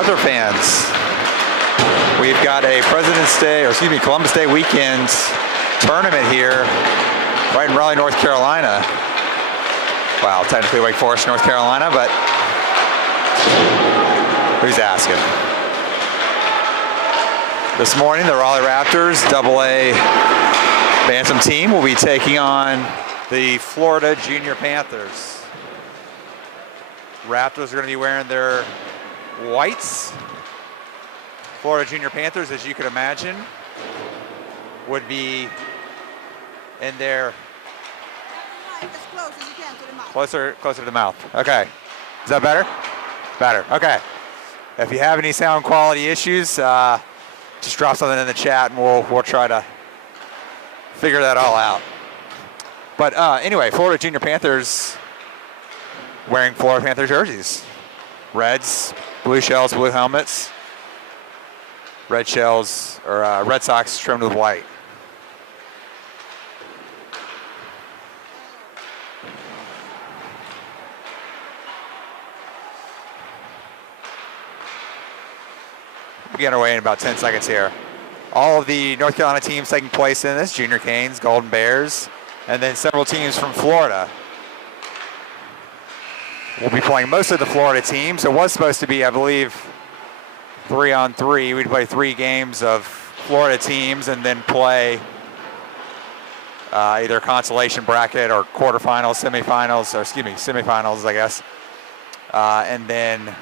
Raptor fans. We've got a Columbus Day weekend tournament here right in Raleigh, North Carolina. Well, technically Wake Forest, North Carolina, but who's asking? This morning, the Raleigh Raptors AA Bantam team will be taking on the Florida Junior Panthers. Raptors are going to be wearing their whites. Florida Junior Panthers, as you can imagine, would be in their closer to the mouth. Okay, is that better? Better. Okay. If you have any sound quality issues, just drop something in the chat, and we'll try to figure that all out. But anyway, Florida Junior Panthers wearing Florida Panther jerseys. Reds, blue shells, blue helmets. Red shells, or Red Sox trimmed with white. We'll get underway in about 10 seconds here. All of the North Carolina teams taking place in this: Junior Canes, Golden Bears, and then several teams from Florida. We'll be playing most of the Florida teams. It was supposed to be, I believe, 3-on-3. We'd play 3 games of Florida teams and then play either consolation bracket or quarterfinals, semifinals, I guess, and then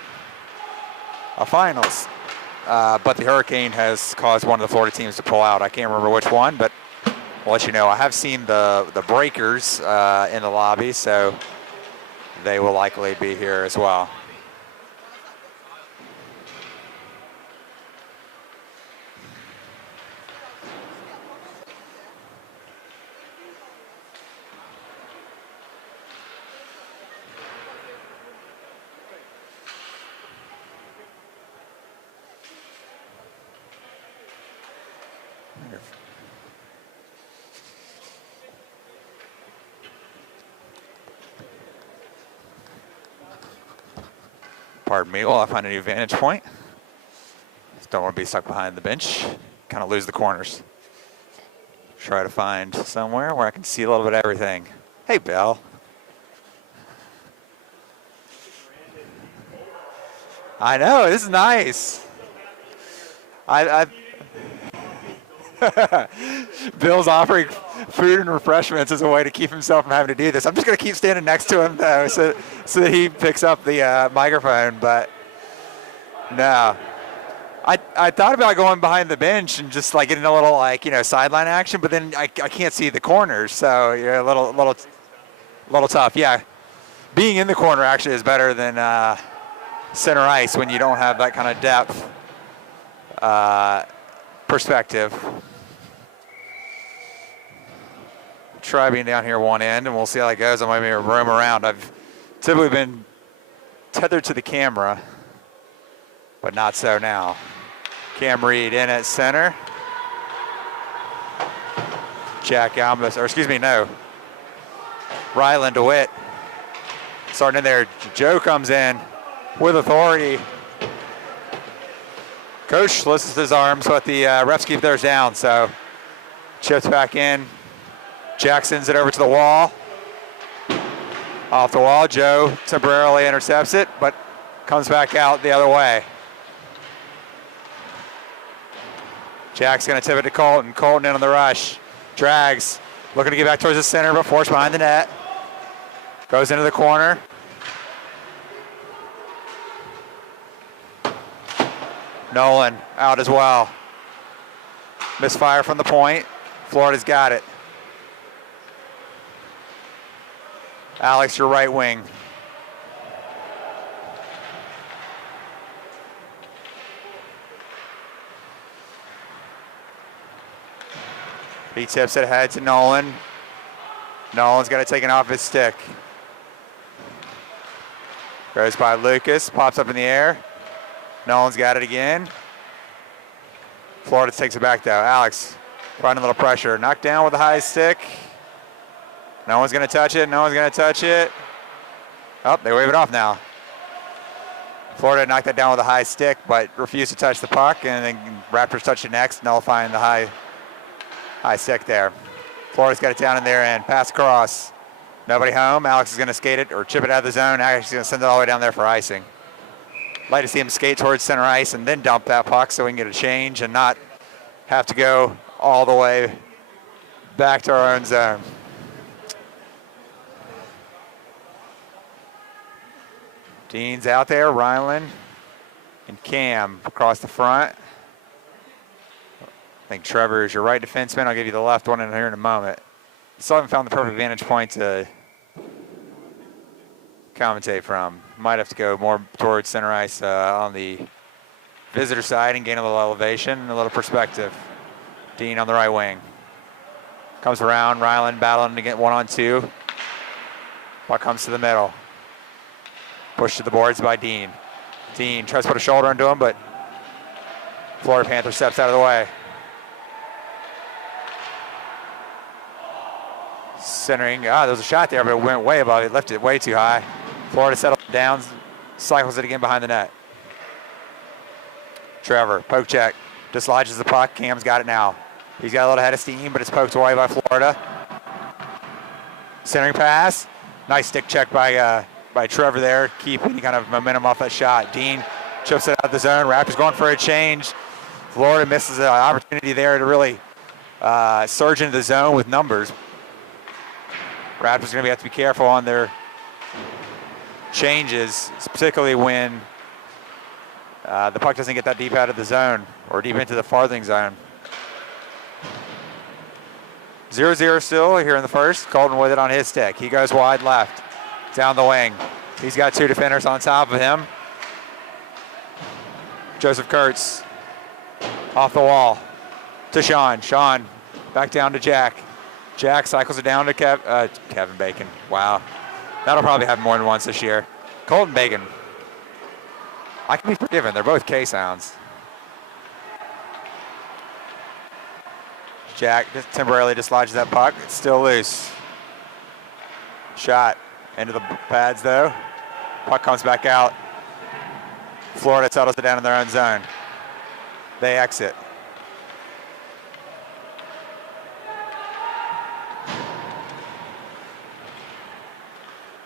a finals. But the hurricane has caused one of the Florida teams to pull out. I can't remember which one, but I'll let you know. I have seen the breakers in the lobby, so they will likely be here as well. Pardon me while I find a new vantage point. Just don't want to be stuck behind the bench. Kind of lose the corners. Try to find somewhere where I can see a little bit of everything. Hey, Bill. I know, this is nice. Bill's offering food and refreshments as a way to keep himself from having to do this. I'm just going to keep standing next to him, though, so that he picks up the microphone. But no, I thought about going behind the bench and just like getting a little sideline action, but then I can't see the corners, so you're a little tough. Yeah, being in the corner actually is better than center ice when you don't have that kind of depth perspective. Try being down here one end, and we'll see how that goes. I might be able to roam around. I've typically been tethered to the camera, but not so now. Cam Reed in at center. Ryland DeWitt starting in there. Joe comes in with authority. Coach listens to his arms, but the refs keep theirs down, so chips back in. Jack sends it over to the wall. Off the wall, Joe temporarily intercepts it, but comes back out the other way. Jack's going to tip it to Colton. Colton in on the rush. Drags, looking to get back towards the center, but forced behind the net. Goes into the corner. Nolan out as well. Misfire from the point. Florida's got it. Alex, your right wing. He tips it ahead to Nolan. Nolan's got to take it off his stick. Goes by Lucas, pops up in the air. Nolan's got it again. Florida takes it back though. Alex, finding a little pressure. Knocked down with the high stick. No one's going to touch it. No one's going to touch it. Oh, they wave it off now. Florida knocked that down with a high stick, but refused to touch the puck, and then Raptors touched it next, nullifying the high stick there. Florida's got it down in there and pass across. Nobody home. Alex is going to skate it or chip it out of the zone. Alex is going to send it all the way down there for icing. Like to see him skate towards center ice and then dump that puck so we can get a change and not have to go all the way back to our own zone. Dean's out there, Ryland and Cam across the front. I think Trevor is your right defenseman. I'll give you the left one in here in a moment. Still haven't found the perfect vantage point to commentate from. Might have to go more towards center ice on the visitor side and gain a little elevation and a little perspective. Dean on the right wing. Comes around, Ryland battling to get 1-on-2. Puck comes to the middle. Pushed to the boards by Dean. Dean tries to put a shoulder into him, but Florida Panther steps out of the way. Centering, there was a shot there, but it went way above it, left it way too high. Florida settles down, cycles it again behind the net. Trevor, poke check, dislodges the puck. Cam's got it now. He's got a little head of steam, but it's poked away by Florida. Centering pass, nice stick check by Trevor there, keeping any kind of momentum off that shot. Dean chips it out of the zone. Raptors going for a change. Florida misses an opportunity there to really surge into the zone with numbers. Raptors are going to have to be careful on their changes, particularly when the puck doesn't get that deep out of the zone or deep into the farthing zone. 0-0 still here in the first. Colton with it on his stick. He goes wide left, down the wing. He's got two defenders on top of him. Joseph Kurtz off the wall to Sean. Sean back down to Jack. Jack cycles it down to Kevin Bacon. Wow. That'll probably happen more than once this year. Colton Bacon. I can be forgiven. They're both K sounds. Jack just temporarily dislodges that puck. It's still loose. Shot into the pads though. Puck comes back out. Florida settles it down in their own zone. They exit.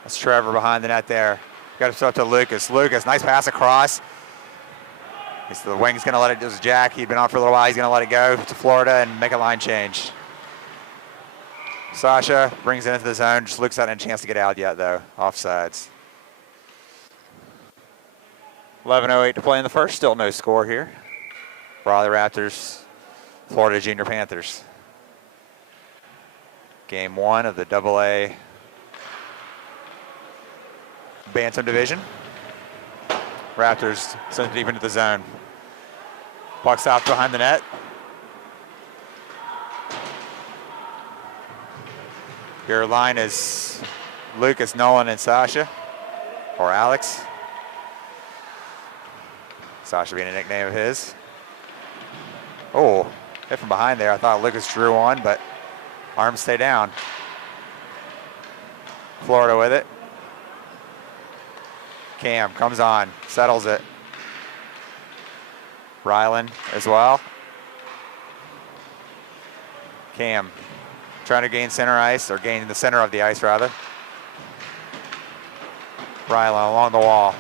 That's Trevor behind the net there. Got it up to Lucas. Lucas, nice pass across. The wing's going to let it, this is Jack. He'd been on for a little while. He's going to let it go to Florida and make a line change. Sasha brings it into the zone. Just Lucas hasn't had a chance to get out yet, though. Offsides. 11:08 to play in the first. Still no score here. Raleigh Raptors, Florida Junior Panthers. Game one of the AA Bantam Division. Raptors send it deep into the zone. Puck stopped behind the net. Your line is Lucas, Nolan, and Sasha, or Alex. Sasha being a nickname of his. Oh, hit from behind there. I thought Lucas drew on, but arms stay down. Florida with it. Cam comes on, settles it. Ryland as well. Cam trying to gain center ice, or gain the center of the ice rather. Ryland along the wall.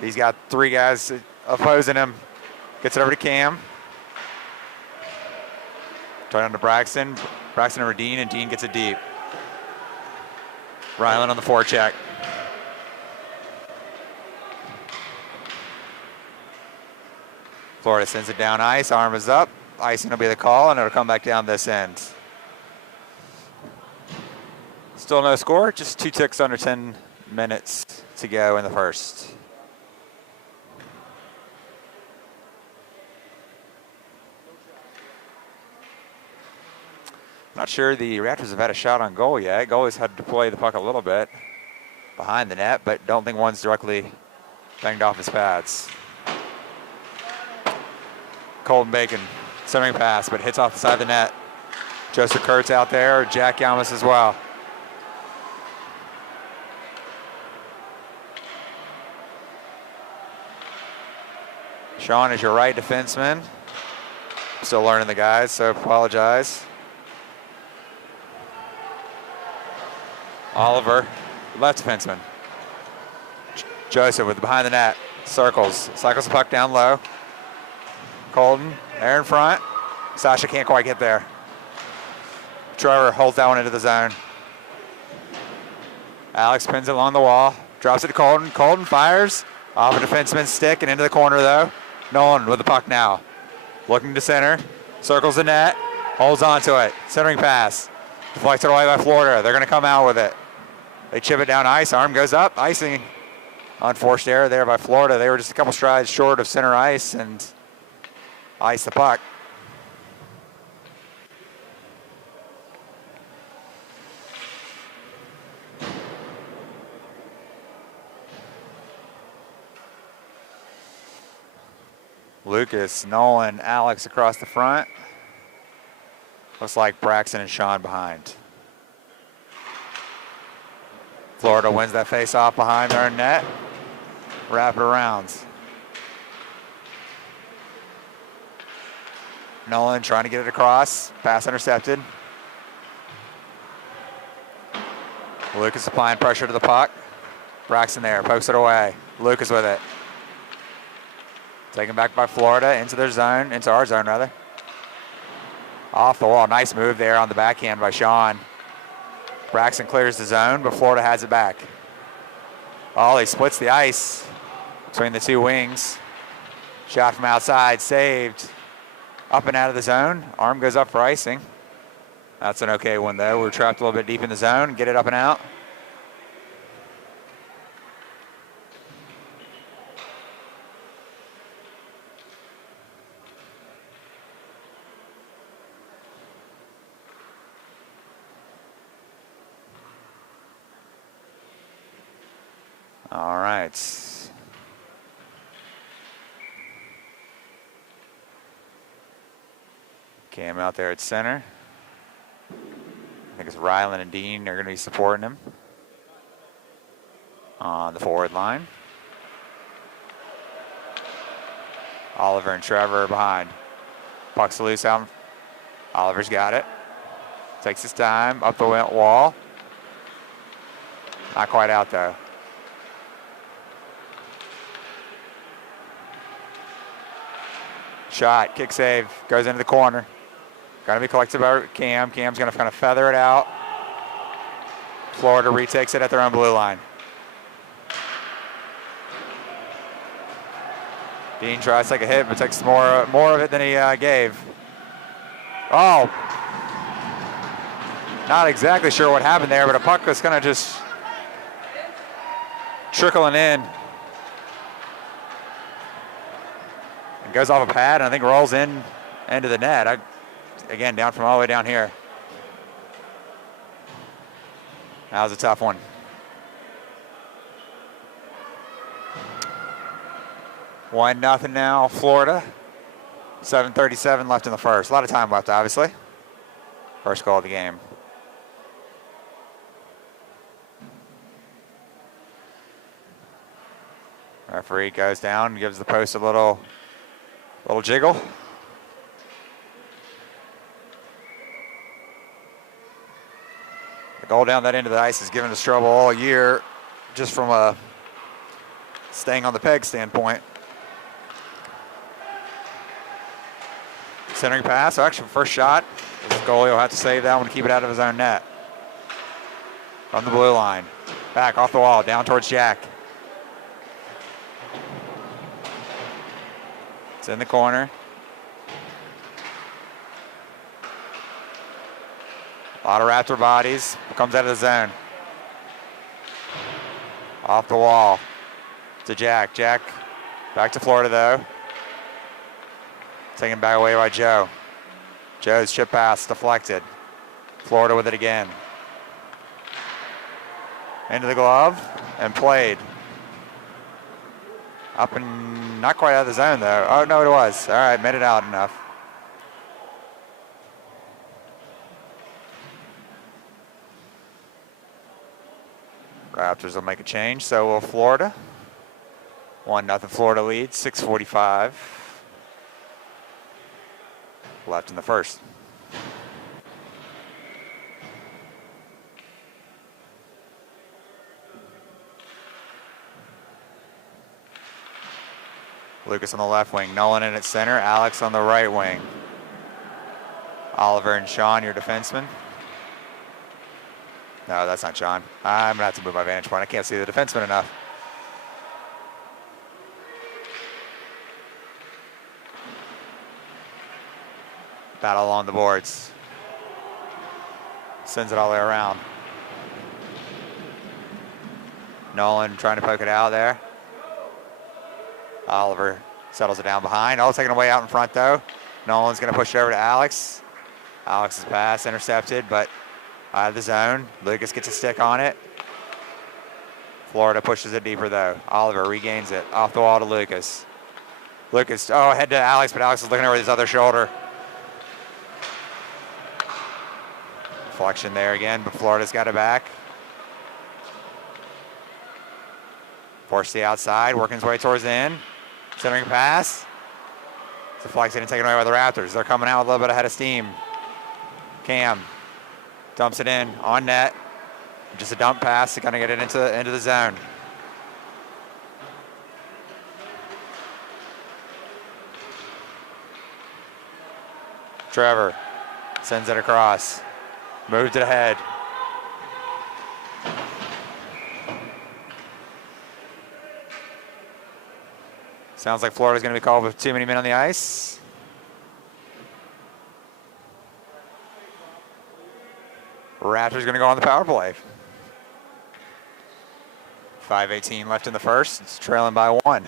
He's got three guys opposing him. Gets it over to Cam. Turn on to Braxton. Braxton over Dean, and Dean gets it deep. Ryland on the forecheck. Florida sends it down ice, arm is up. Icing will be the call, and it'll come back down this end. Still no score, just 2 ticks under 10 minutes to go in the first. Not sure the Raptors have had a shot on goal yet. Goalie's had to play the puck a little bit behind the net, but don't think one's directly banged off his pads. Colton Bacon, centering pass, but hits off the side of the net. Joseph Kurtz out there, Jack Yamas as well. Sean is your right defenseman. Still learning the guys, so apologize. Oliver, left defenseman. Joseph with behind the net. Circles the puck down low. Colton, there in front. Sasha can't quite get there. Trevor holds that one into the zone. Alex pins it along the wall. Drops it to Colton. Colton fires off a defenseman's stick and into the corner though. Nolan with the puck now. Looking to center. Circles the net. Holds on to it. Centering pass. Deflected away by Florida. They're going to come out with it. They chip it down ice. Arm goes up. Icing. Unforced error there by Florida. They were just a couple strides short of center ice and ice the puck. Lucas, Nolan, Alex across the front. Looks like Braxton and Sean behind. Florida wins that face-off behind their net. Wrap it around. Nolan trying to get it across. Pass intercepted. Lucas applying pressure to the puck. Braxton there, pokes it away. Lucas with it. Taken back by Florida into their zone, into our zone rather. Off the wall, nice move there on the backhand by Sean. Braxton clears the zone, but Florida has it back. Oh, he splits the ice between the two wings. Shot from outside, saved. Up and out of the zone. Arm goes up for icing. That's an okay one though. We're trapped a little bit deep in the zone. Get it up and out. All right. Cam out there at center. I think it's Ryland and Dean are going to be supporting him on the forward line. Oliver and Trevor are behind. Puck's loose out. Oliver's got it. Takes his time up the wall. Not quite out though. Shot, kick save, goes into the corner. Got to be collected by Cam. Cam's going to kind of feather it out. Florida retakes it at their own blue line. Dean tries to take a hit, but takes more of it than he gave. Oh. Not exactly sure what happened there, but a puck was kind of just trickling in. It goes off a pad and I think rolls into the net. Again, down from all the way down here. That was a tough one. One nothing now, Florida. 7:37 left in the first. A lot of time left, obviously. First goal of the game. Referee goes down and gives the post a little jiggle. The goal down that end of the ice has given us trouble all year, just from a staying on the peg standpoint. Centering pass, actually first shot. The goalie will have to save that one to keep it out of his own net. From the blue line. Back off the wall, down towards Jack. It's in the corner. A lot of Raptor bodies. Comes out of the zone. Off the wall to Jack. Jack back to Florida though. Taken back away by Joe. Joe's chip pass deflected. Florida with it again. Into the glove and played. Up and not quite out of the zone though. Oh no, it was. All right, made it out enough. Raptors will make a change, so will Florida. 1-0 Florida leads, 6:45 left in the first. Lucas on the left wing, Nolan in at center, Alex on the right wing. Oliver and Sean, your defensemen. No, that's not Sean. I'm gonna have to move my vantage point. I can't see the defenseman enough. Battle along the boards. Sends it all the way around. Nolan trying to poke it out there. Oliver settles it down behind. Oh, taken away out in front though. Nolan's gonna push it over to Alex. Alex's pass intercepted, but out of the zone. Lucas gets a stick on it. Florida pushes it deeper though. Oliver regains it. Off the wall to Lucas. Lucas, head to Alex, but Alex is looking over his other shoulder. Deflection there again, but Florida's got it back. Forced to the outside, working his way towards the end. Centering pass. Deflected and taken away by the Raptors. They're coming out with a little bit ahead of steam. Cam dumps it in on net. Just a dump pass to kind of get it into the zone. Trevor sends it across. Moved it ahead. Sounds like Florida's going to be called with too many men on the ice. Raptors going to go on the power play. 5:18 left in the first. It's trailing by 1.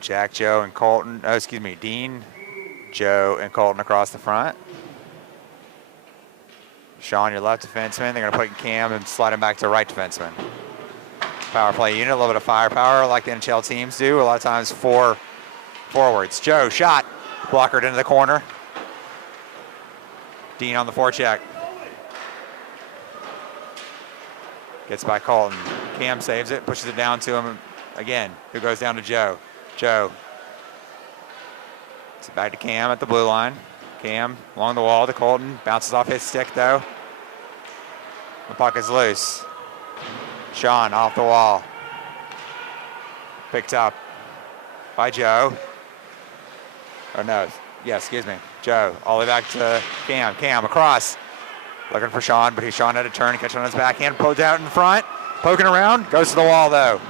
Jack, Joe, and Colton. Oh, excuse me. Dean, Joe, and Colton across the front. Sean, your left defenseman. They're going to put Cam and slide him back to right defenseman. Power play unit, a little bit of firepower like the NHL teams do. A lot of times 4 forwards. Joe, shot. Blockered into the corner. Dean on the forecheck. Gets by Colton. Cam saves it, pushes it down to him again. Who goes down to Joe? Joe. It's back to Cam at the blue line. Cam along the wall to Colton. Bounces off his stick though. The puck is loose. Sean off the wall. Picked up by Joe. Or no, yes, excuse me. Joe all the way back to Cam. Cam across. Looking for Sean, but Sean had a turn, catch on his backhand, poked out in front. Poking around, goes to the wall though.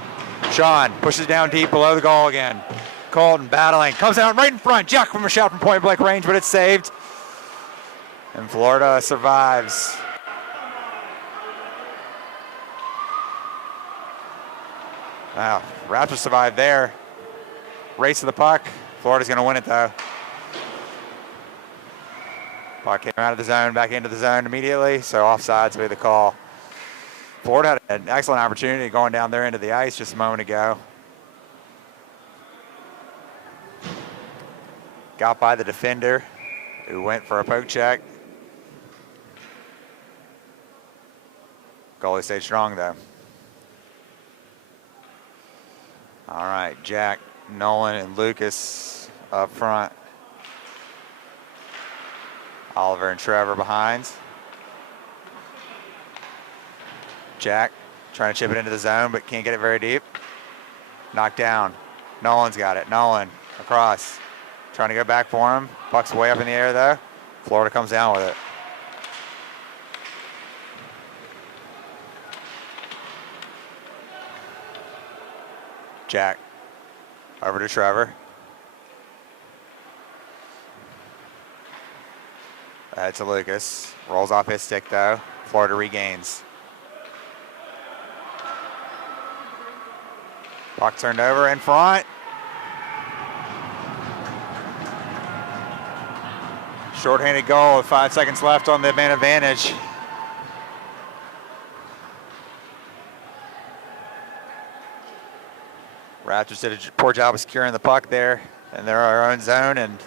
Sean pushes down deep below the goal again. Colton battling, comes out right in front. Jack from a shot from point blank range, but it's saved. And Florida survives. Wow, Raptors survived there. Race to the puck. Florida's going to win it though. Puck came out of the zone, back into the zone immediately, so offsides will be the call. Florida had an excellent opportunity going down their end of the ice just a moment ago. Got by the defender, who went for a poke check. Goalie stayed strong though. All right, Jack, Nolan, and Lucas up front. Oliver and Trevor behind. Jack trying to chip it into the zone, but can't get it very deep. Knocked down. Nolan's got it. Nolan across. Trying to go back for him. Puck's way up in the air though. Florida comes down with it. Jack over to Trevor. To Lucas. Rolls off his stick though. Florida regains. Puck turned over in front. Shorthanded goal with 5 seconds left on the man advantage. Raptors did a poor job of securing the puck there in their own zone and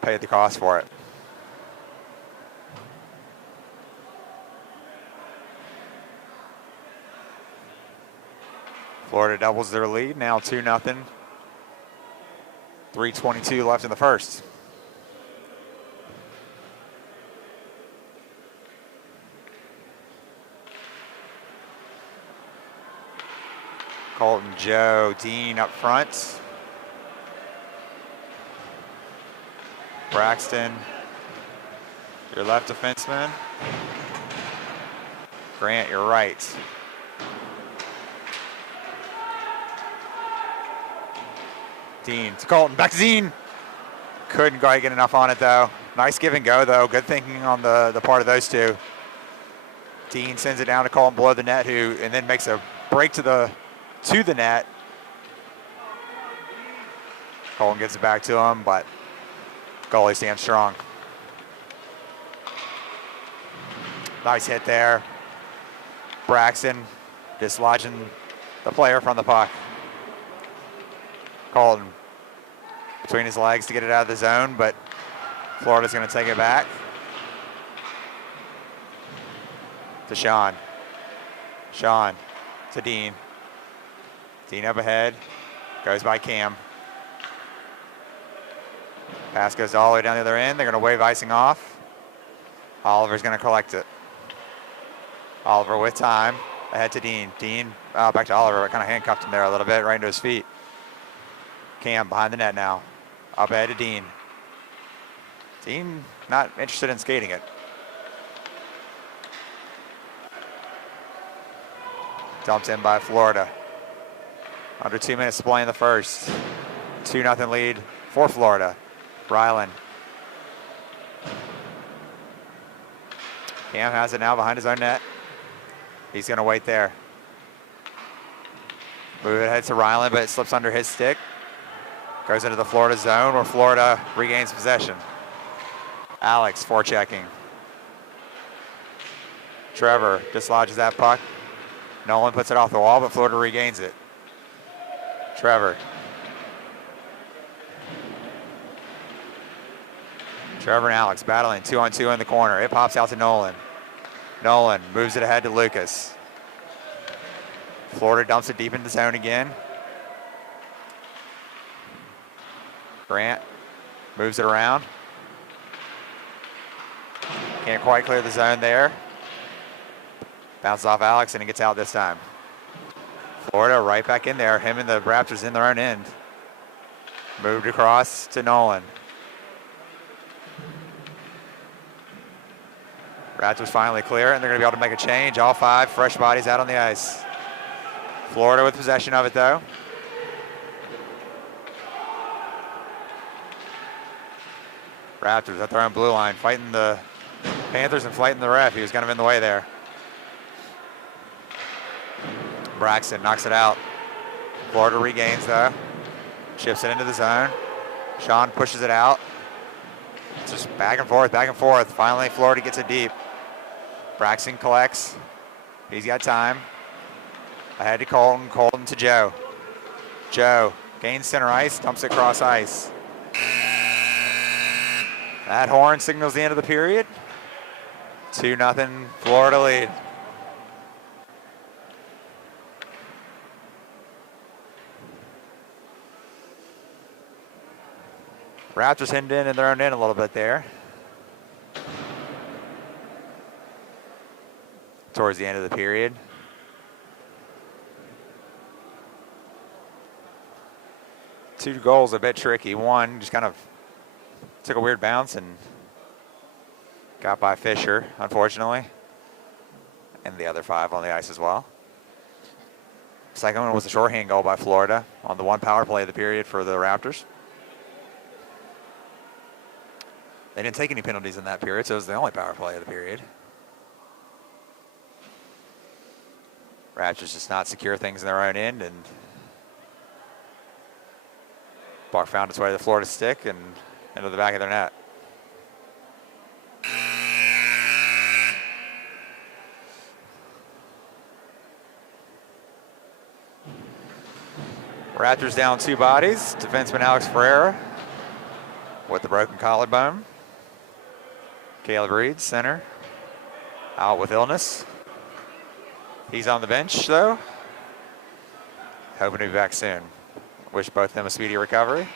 paid the cost for it. Florida doubles their lead, now 2-0. 3:22 left in the first. Colton, Joe, Dean up front. Braxton, your left defenseman. Grant, your right. Dean to Colton, back to Dean. Couldn't quite get enough on it though. Nice give and go though. Good thinking on the part of those two. Dean sends it down to Colton below the net, and then makes a break to the net. Colton gets it back to him, but goalie stands strong. Nice hit there. Braxton dislodging the player from the puck. Colton between his legs to get it out of the zone, but Florida's going to take it back. To Sean. Sean to Dean. Dean up ahead. Goes by Cam. Pass goes all the way down the other end. They're going to wave icing off. Oliver's going to collect it. Oliver with time. Ahead to Dean. Dean back to Oliver. Kind of handcuffed him there a little bit, right into his feet. Cam behind the net now. Up ahead to Dean. Dean not interested in skating it. Dumped in by Florida. Under 2 minutes to play in the first. 2-0 lead for Florida. Ryland. Cam has it now behind his own net. He's going to wait there. Move it ahead to Ryland, but it slips under his stick. Goes into the Florida zone where Florida regains possession. Alex forechecking. Trevor dislodges that puck. Nolan puts it off the wall, but Florida regains it. Trevor. Trevor and Alex battling 2-on-2 in the corner. It pops out to Nolan. Nolan moves it ahead to Lucas. Florida dumps it deep into the zone again. Grant moves it around. Can't quite clear the zone there. Bounces off Alex and he gets out this time. Florida right back in there. Him and the Raptors in their own end. Moved across to Nolan. Raptors finally clear and they're going to be able to make a change. All 5 fresh bodies out on the ice. Florida with possession of it though. Raptors at their own blue line, fighting the Panthers and fighting the ref. He was kind of in the way there. Braxton knocks it out. Florida regains though. Shifts it into the zone. Sean pushes it out. It's just back and forth, back and forth. Finally, Florida gets it deep. Braxton collects. He's got time. Ahead to Colton. Colton to Joe. Joe gains center ice, dumps it across ice. That horn signals the end of the period. 2-0 Florida lead. Raptors hemmed in their own end a little bit there. Towards the end of the period. Two goals a bit tricky. One just kind of took a weird bounce and got by Fisher, unfortunately. And the other 5 on the ice as well. Second one was a shorthand goal by Florida on the 1 power play of the period for the Raptors. They didn't take any penalties in that period, so it was the only power play of the period. Raptors just not secure things in their own end, and puck found its way to the Florida stick and into the back of their net. Raptors down 2 bodies. Defenseman Alex Ferreira with the broken collarbone. Caleb Reed, center, out with illness. He's on the bench, though. Hoping to be back soon. Wish both of them a speedy recovery.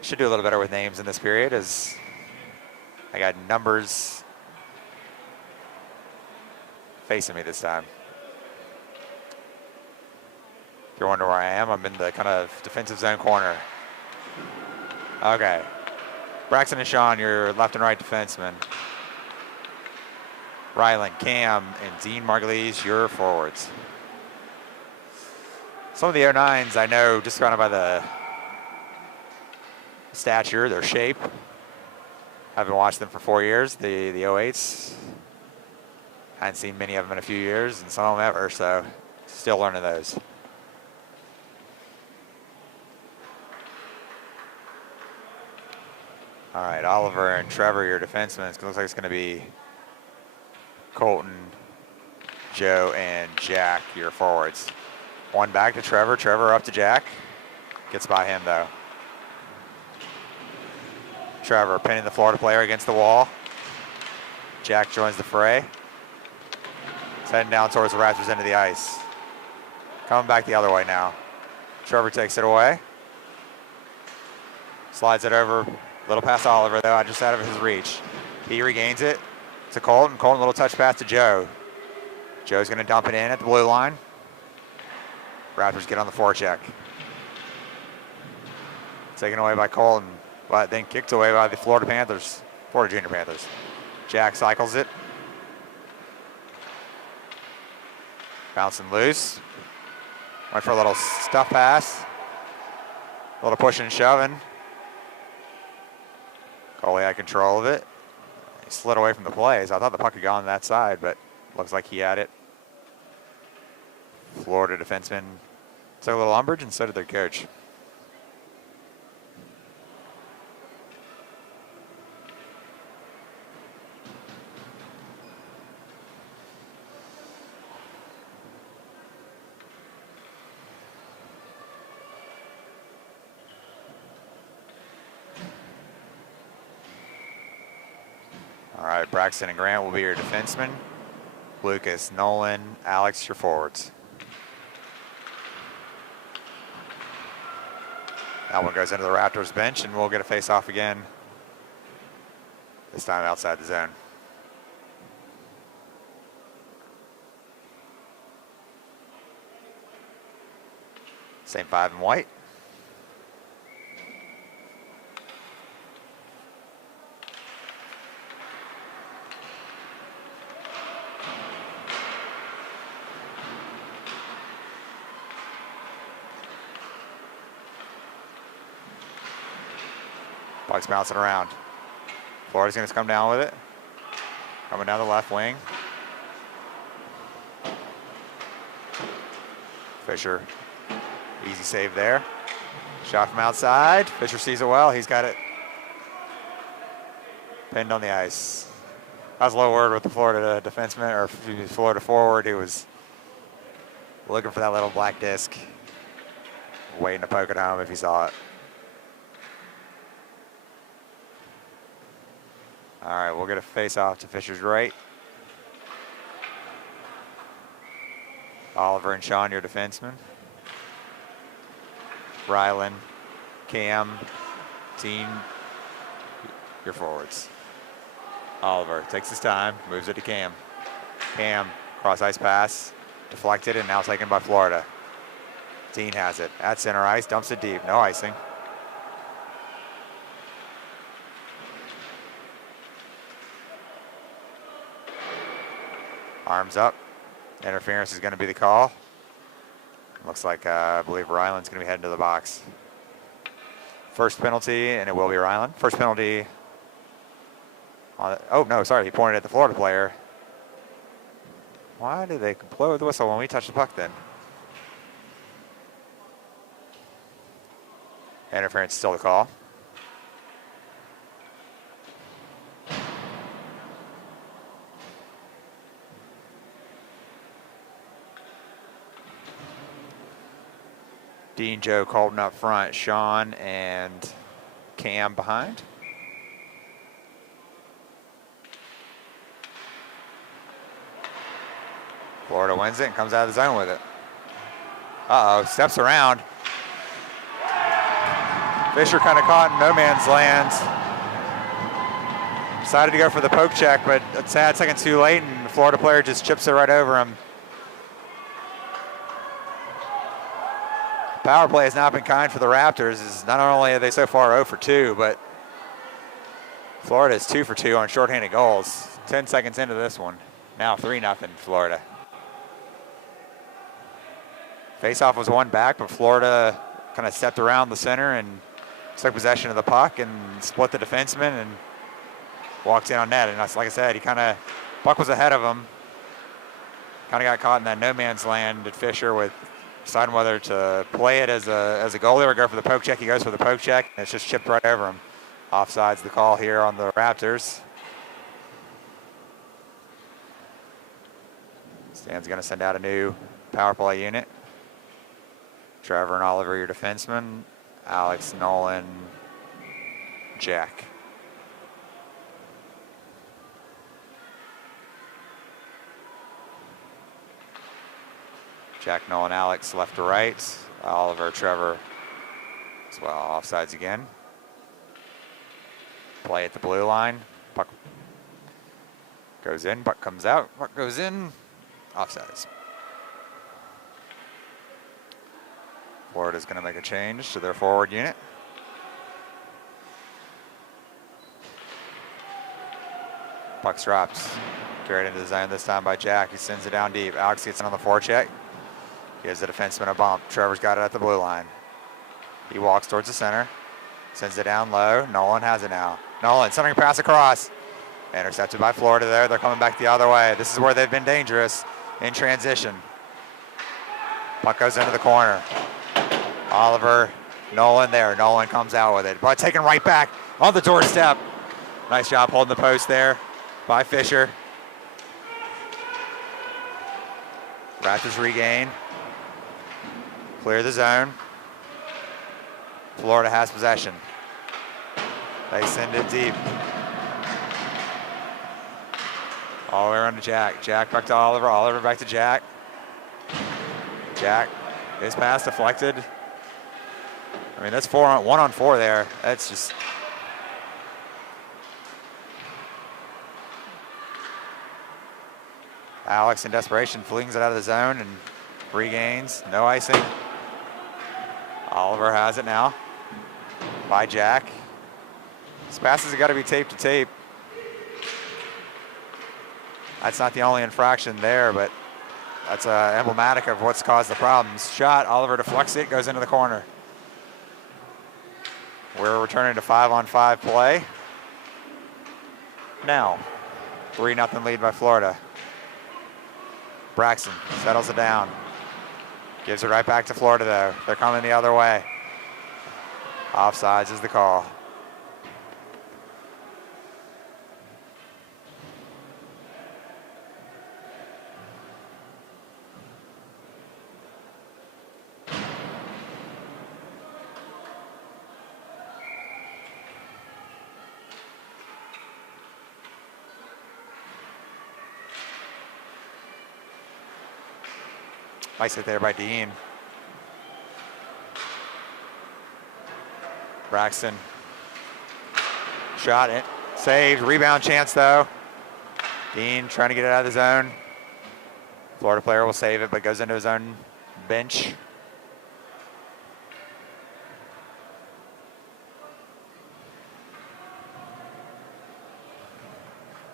Should do a little better with names in this period, as I got numbers facing me this time. If you're wondering where I am, I'm in the kind of defensive zone corner. Okay. Braxton and Sean, your left and right defensemen. Rylan, Cam, and Dean Margulies, your forwards. Some of the 09s I know just kind of by the stature, their shape. I've been watching them for 4 years. The 08s, I hadn't seen many of them in a few years, and some of them ever, so still learning those. All right, Oliver and Trevor, your defensemen. It looks like it's going to be Colton, Joe, and Jack, your forwards. One back to Trevor. Trevor up to Jack. Gets by him, though. Trevor pinning the Florida player against the wall. Jack joins the fray. He's heading down towards the Raptors end of the ice. Coming back the other way now. Trevor takes it away. Slides it over. Little past Oliver, though, just out of his reach. He regains it to Colton. Colton, little touch pass to Joe. Joe's going to dump it in at the blue line. Raptors get on the forecheck. Taken away by Colton, but then kicked away by the Florida Junior Panthers. Jack cycles it. Bouncing loose. Went for a little stuff pass. A little pushing and shoving. Coley had control of it. He slid away from the plays. I thought the puck had gone that side, but looks like he had it. Florida defenseman took a little umbrage, and so did their coach. All right, Braxton and Grant will be your defensemen. Lucas, Nolan, Alex, your forwards. That one goes into the Raptors bench, and we'll get a face-off again. This time outside the zone. Same 5 in white. Puck's bouncing around. Florida's going to come down with it. Coming down the left wing. Fisher, easy save there. Shot from outside. Fisher sees it well. He's got it pinned on the ice. That was a low word with the Florida defenseman, or Florida forward, who was looking for that little black disc, waiting to poke it home if he saw it. All right, we'll get a face-off to Fisher's right. Oliver and Sean, your defensemen. Rylan, Cam, Dean, your forwards. Oliver takes his time, moves it to Cam. Cam, cross-ice pass, deflected, and now taken by Florida. Dean has it at center ice, dumps it deep, no icing. Arms up. Interference is going to be the call. Looks like I believe Ryland's going to be heading to the box. First penalty, and it will be Ryland. First penalty. Oh, no, sorry. He pointed at the Florida player. Why did they blow the whistle when we touched the puck then? Interference is still the call. Dean, Joe, Colton up front, Sean and Cam behind. Florida wins it and comes out of the zone with it. Uh-oh, steps around. Fisher kind of caught in no man's land. Decided to go for the poke check, but a tad second too late, and the Florida player just chips it right over him. Power play has not been kind for the Raptors. As not only are they so far 0 for 2, but Florida is 2 for 2 on shorthanded goals. 10 seconds into this one. Now 3-0 Florida. Faceoff was one back, but Florida kind of stepped around the center and took possession of the puck and split the defenseman and walked in on net. And that's, like I said, puck was ahead of him. Kind of got caught in that no man's land at Fisher with deciding whether to play it as a goalie or go for the poke check. He goes for the poke check, and it's just chipped right over him. Offside's the call here on the Raptors. Stan's going to send out a new power play unit. Trevor and Oliver, your defensemen. Alex, Nolan, Jack. Jack, Nolan, Alex, left to right. Oliver, Trevor as well. Offsides again. Play at the blue line. Puck goes in, puck comes out, puck goes in. Offsides. Florida's going to make a change to their forward unit. Puck's dropped. Carried into the zone this time by Jack. He sends it down deep. Alex gets in on the forecheck. Gives the defenseman a bump. Trevor's got it at the blue line. He walks towards the center. Sends it down low. Nolan has it now. Nolan centering pass across. Intercepted by Florida there. They're coming back the other way. This is where they've been dangerous in transition. Puck goes into the corner. Oliver, Nolan there. Nolan comes out with it. But taken right back on the doorstep. Nice job holding the post there by Fisher. Raptors regain. Clear the zone. Florida has possession. They send it deep. All the way around to Jack. Jack back to Oliver. Oliver back to Jack. Jack, his pass deflected. I mean, that's 1-on-4 there. That's just... Alex in desperation flings it out of the zone and regains. No icing. Oliver has it now by Jack. His passes have got to be tape to tape. That's not the only infraction there, but that's emblematic of what's caused the problems. Shot, Oliver deflects it, goes into the corner. We're returning to 5-on-5 play. Now, 3-0 lead by Florida. Braxton settles it down. Gives it right back to Florida though. They're coming the other way. Offsides is the call. Nice hit there by Dean. Braxton. Shot it. Saved. Rebound chance though. Dean trying to get it out of the zone. Florida player will save it, but goes into his own bench.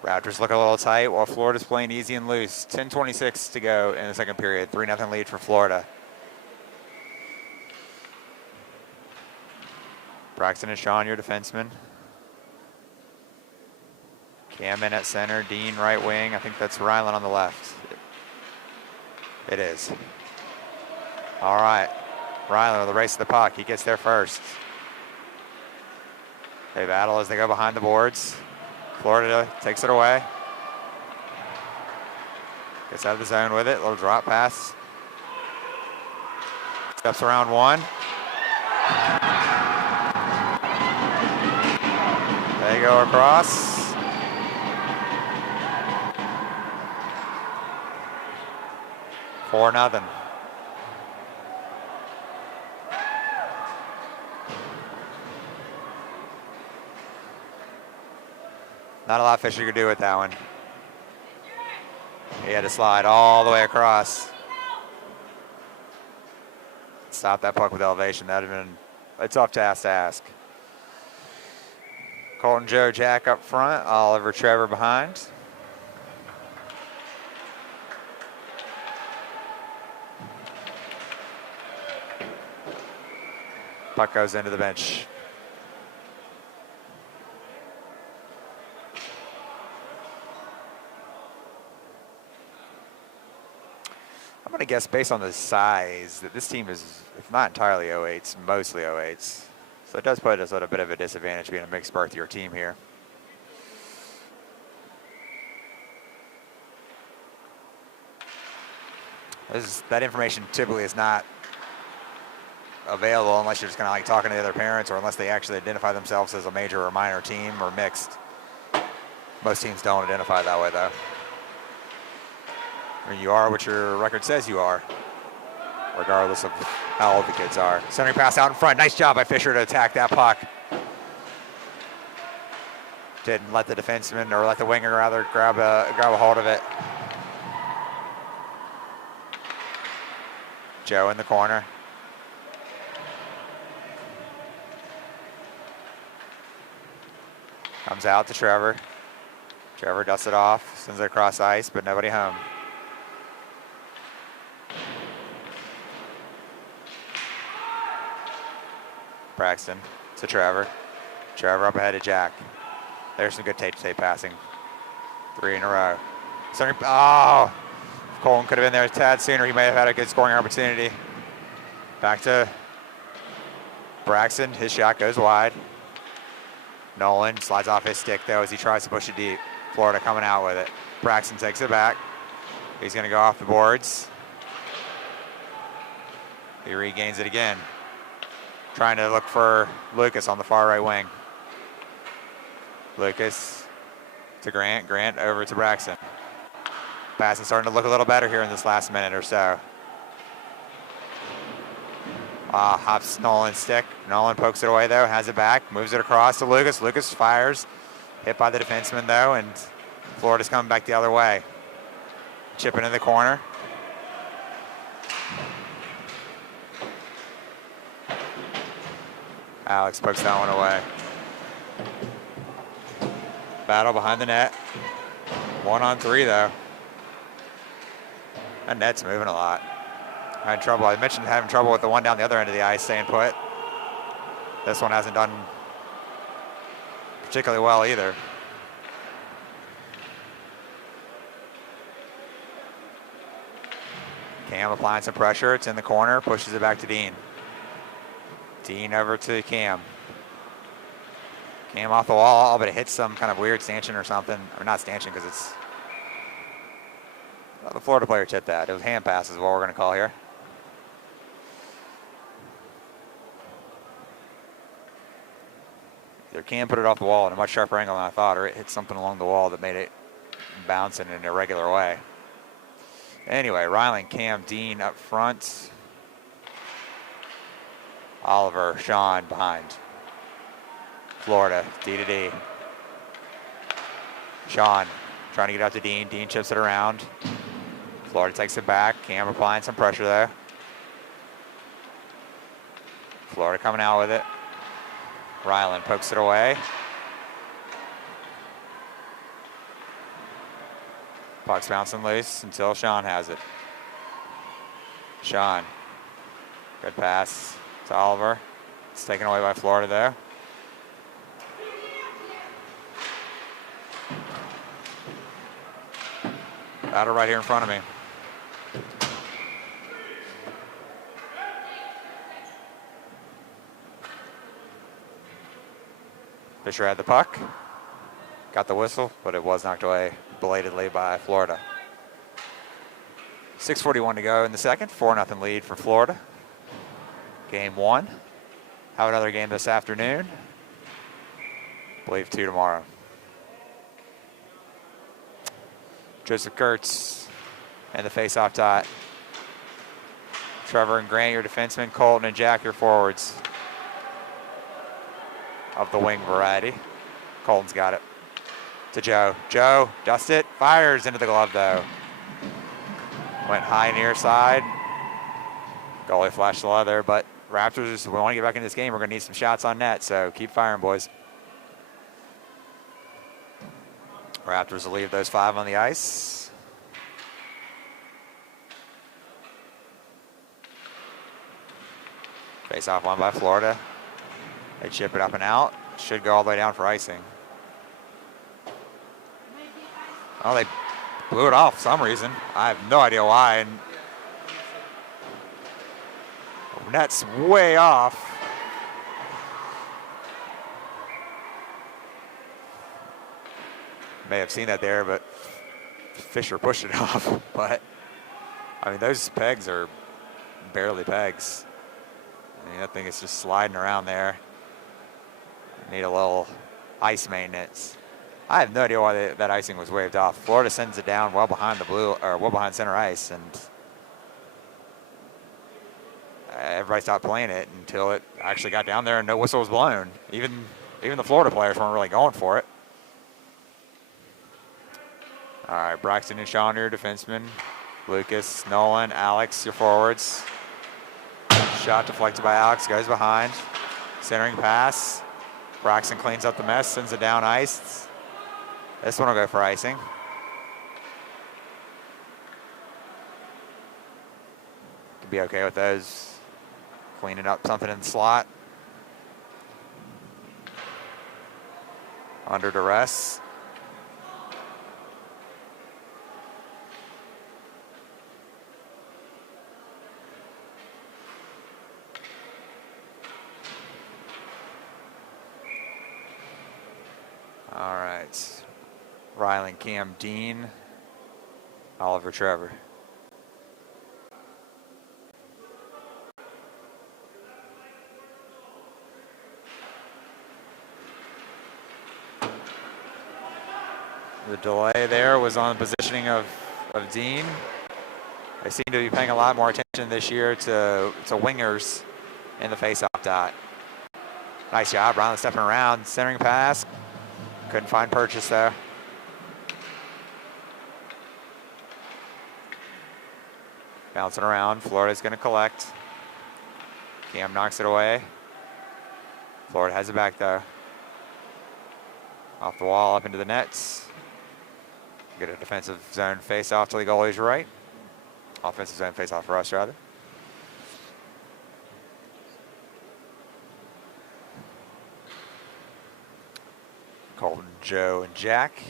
Raptors look a little tight while Florida's playing easy and loose. 10:26 to go in the second period. 3-0 lead for Florida. Braxton and Sean, your defensemen. Cam in at center. Dean right wing. I think that's Ryland on the left. It is. All right. Ryland with the race to the puck. He gets there first. They battle as they go behind the boards. Florida takes it away. Gets out of the zone with it. Little drop pass. Steps around one. They go across. 4-0. Not a lot Fisher could do with that one. He had to slide all the way across. Stop that puck with elevation. That would have been a tough task to ask. Colton, Joe, Jack up front. Oliver, Trevor behind. Puck goes into the bench. I'm going to guess, based on the size, that this team is, if not entirely 08s, mostly 08s. So it does put us at a bit of a disadvantage being a mixed birth-year team here. That information typically is not available unless you're just kind of like talking to the other parents, or unless they actually identify themselves as a major or minor team or mixed. Most teams don't identify that way, though. I mean, you are what your record says you are, regardless of how old the kids are. Centering pass out in front. Nice job by Fisher to attack that puck. Didn't let the defenseman, or let the winger rather, grab a hold of it. Joe in the corner. Comes out to Trevor. Trevor dusts it off, sends it across ice, but nobody home. Braxton to Trevor. Trevor up ahead of Jack. There's some good tape-to-tape passing. 3 in a row. Oh! If Colton could have been there a tad sooner, he may have had a good scoring opportunity. Back to Braxton. His shot goes wide. Nolan slides off his stick, though, as he tries to push it deep. Florida coming out with it. Braxton takes it back. He's going to go off the boards. He regains it again. Trying to look for Lucas on the far right wing. Lucas to Grant. Grant over to Braxton. Passing starting to look a little better here in this last minute or so. Hops Nolan's stick. Nolan pokes it away, though. Has it back. Moves it across to Lucas. Lucas fires. Hit by the defenseman, though, and Florida's coming back the other way. Chipping in the corner. Alex pokes that one away. Battle behind the net. 1-on-3, though. That net's moving a lot. I had trouble. I mentioned having trouble with the one down the other end of the ice staying put. This one hasn't done particularly well either. Cam applying some pressure. It's in the corner. Pushes it back to Dean. Dean over to Cam. Cam off the wall, but it hits some kind of weird stanchion or something. Or not stanchion, because it's... Well, the Florida player tipped that. It was hand pass is what we're going to call here. Either Cam put it off the wall at a much sharper angle than I thought, or it hit something along the wall that made it bounce in an irregular way. Anyway, Ryland, Cam, Dean up front. Oliver, Sean behind. Florida, D to D. Sean trying to get out to Dean. Dean chips it around. Florida takes it back. Cam applying some pressure there. Florida coming out with it. Ryland pokes it away. Puck's bouncing loose until Sean has it. Sean. Good pass to Oliver. It's taken away by Florida there. Battle right here in front of me. Fisher had the puck. Got the whistle, but it was knocked away belatedly by Florida. 6:41 to go in the second. 4-0 lead for Florida. Game 1. Have another game this afternoon. I believe 2 tomorrow. Joseph Kurtz and the face-off dot. Trevor and Grant, your defensemen. Colton and Jack, your forwards. Of the wing variety. Colton's got it. To Joe. Joe, dust it. Fires into the glove, though. Went high near side. Goalie flashed the leather, but Raptors, we want to get back in this game. We're going to need some shots on net, so keep firing, boys. Raptors will leave those 5 on the ice. Face off one by Florida. They chip it up and out. Should go all the way down for icing. Oh, they blew it off for some reason. I have no idea why. And net's way off. May have seen that there, but Fisher pushed it off. But, I mean, those pegs are barely pegs. I mean, that thing is just sliding around there. Need a little ice maintenance. I have no idea why that icing was waved off. Florida sends it down well behind the blue, or well behind center ice, and everybody stopped playing it until it actually got down there and no whistle was blown. Even the Florida players weren't really going for it. All right, Braxton and Sean, your defensemen. Lucas, Nolan, Alex, your forwards. Shot deflected by Alex, goes behind. Centering pass. Braxton cleans up the mess, sends it down ice. This one will go for icing. Could be okay with those. Cleaning up something in the slot. Under duress. All right. Rylan, Cam, Dean, Oliver, Trevor. The delay there was on the positioning of Dean. They seem to be paying a lot more attention this year to wingers in the faceoff dot. Nice job, Rylan stepping around, centering pass. Couldn't find Purchase there. Bouncing around, Florida's gonna collect. Cam knocks it away. Florida has it back though. Off the wall, up into the nets. Get a defensive zone face-off to the goalie's right. Offensive zone face-off for us, rather. Colton, Joe, and Jack.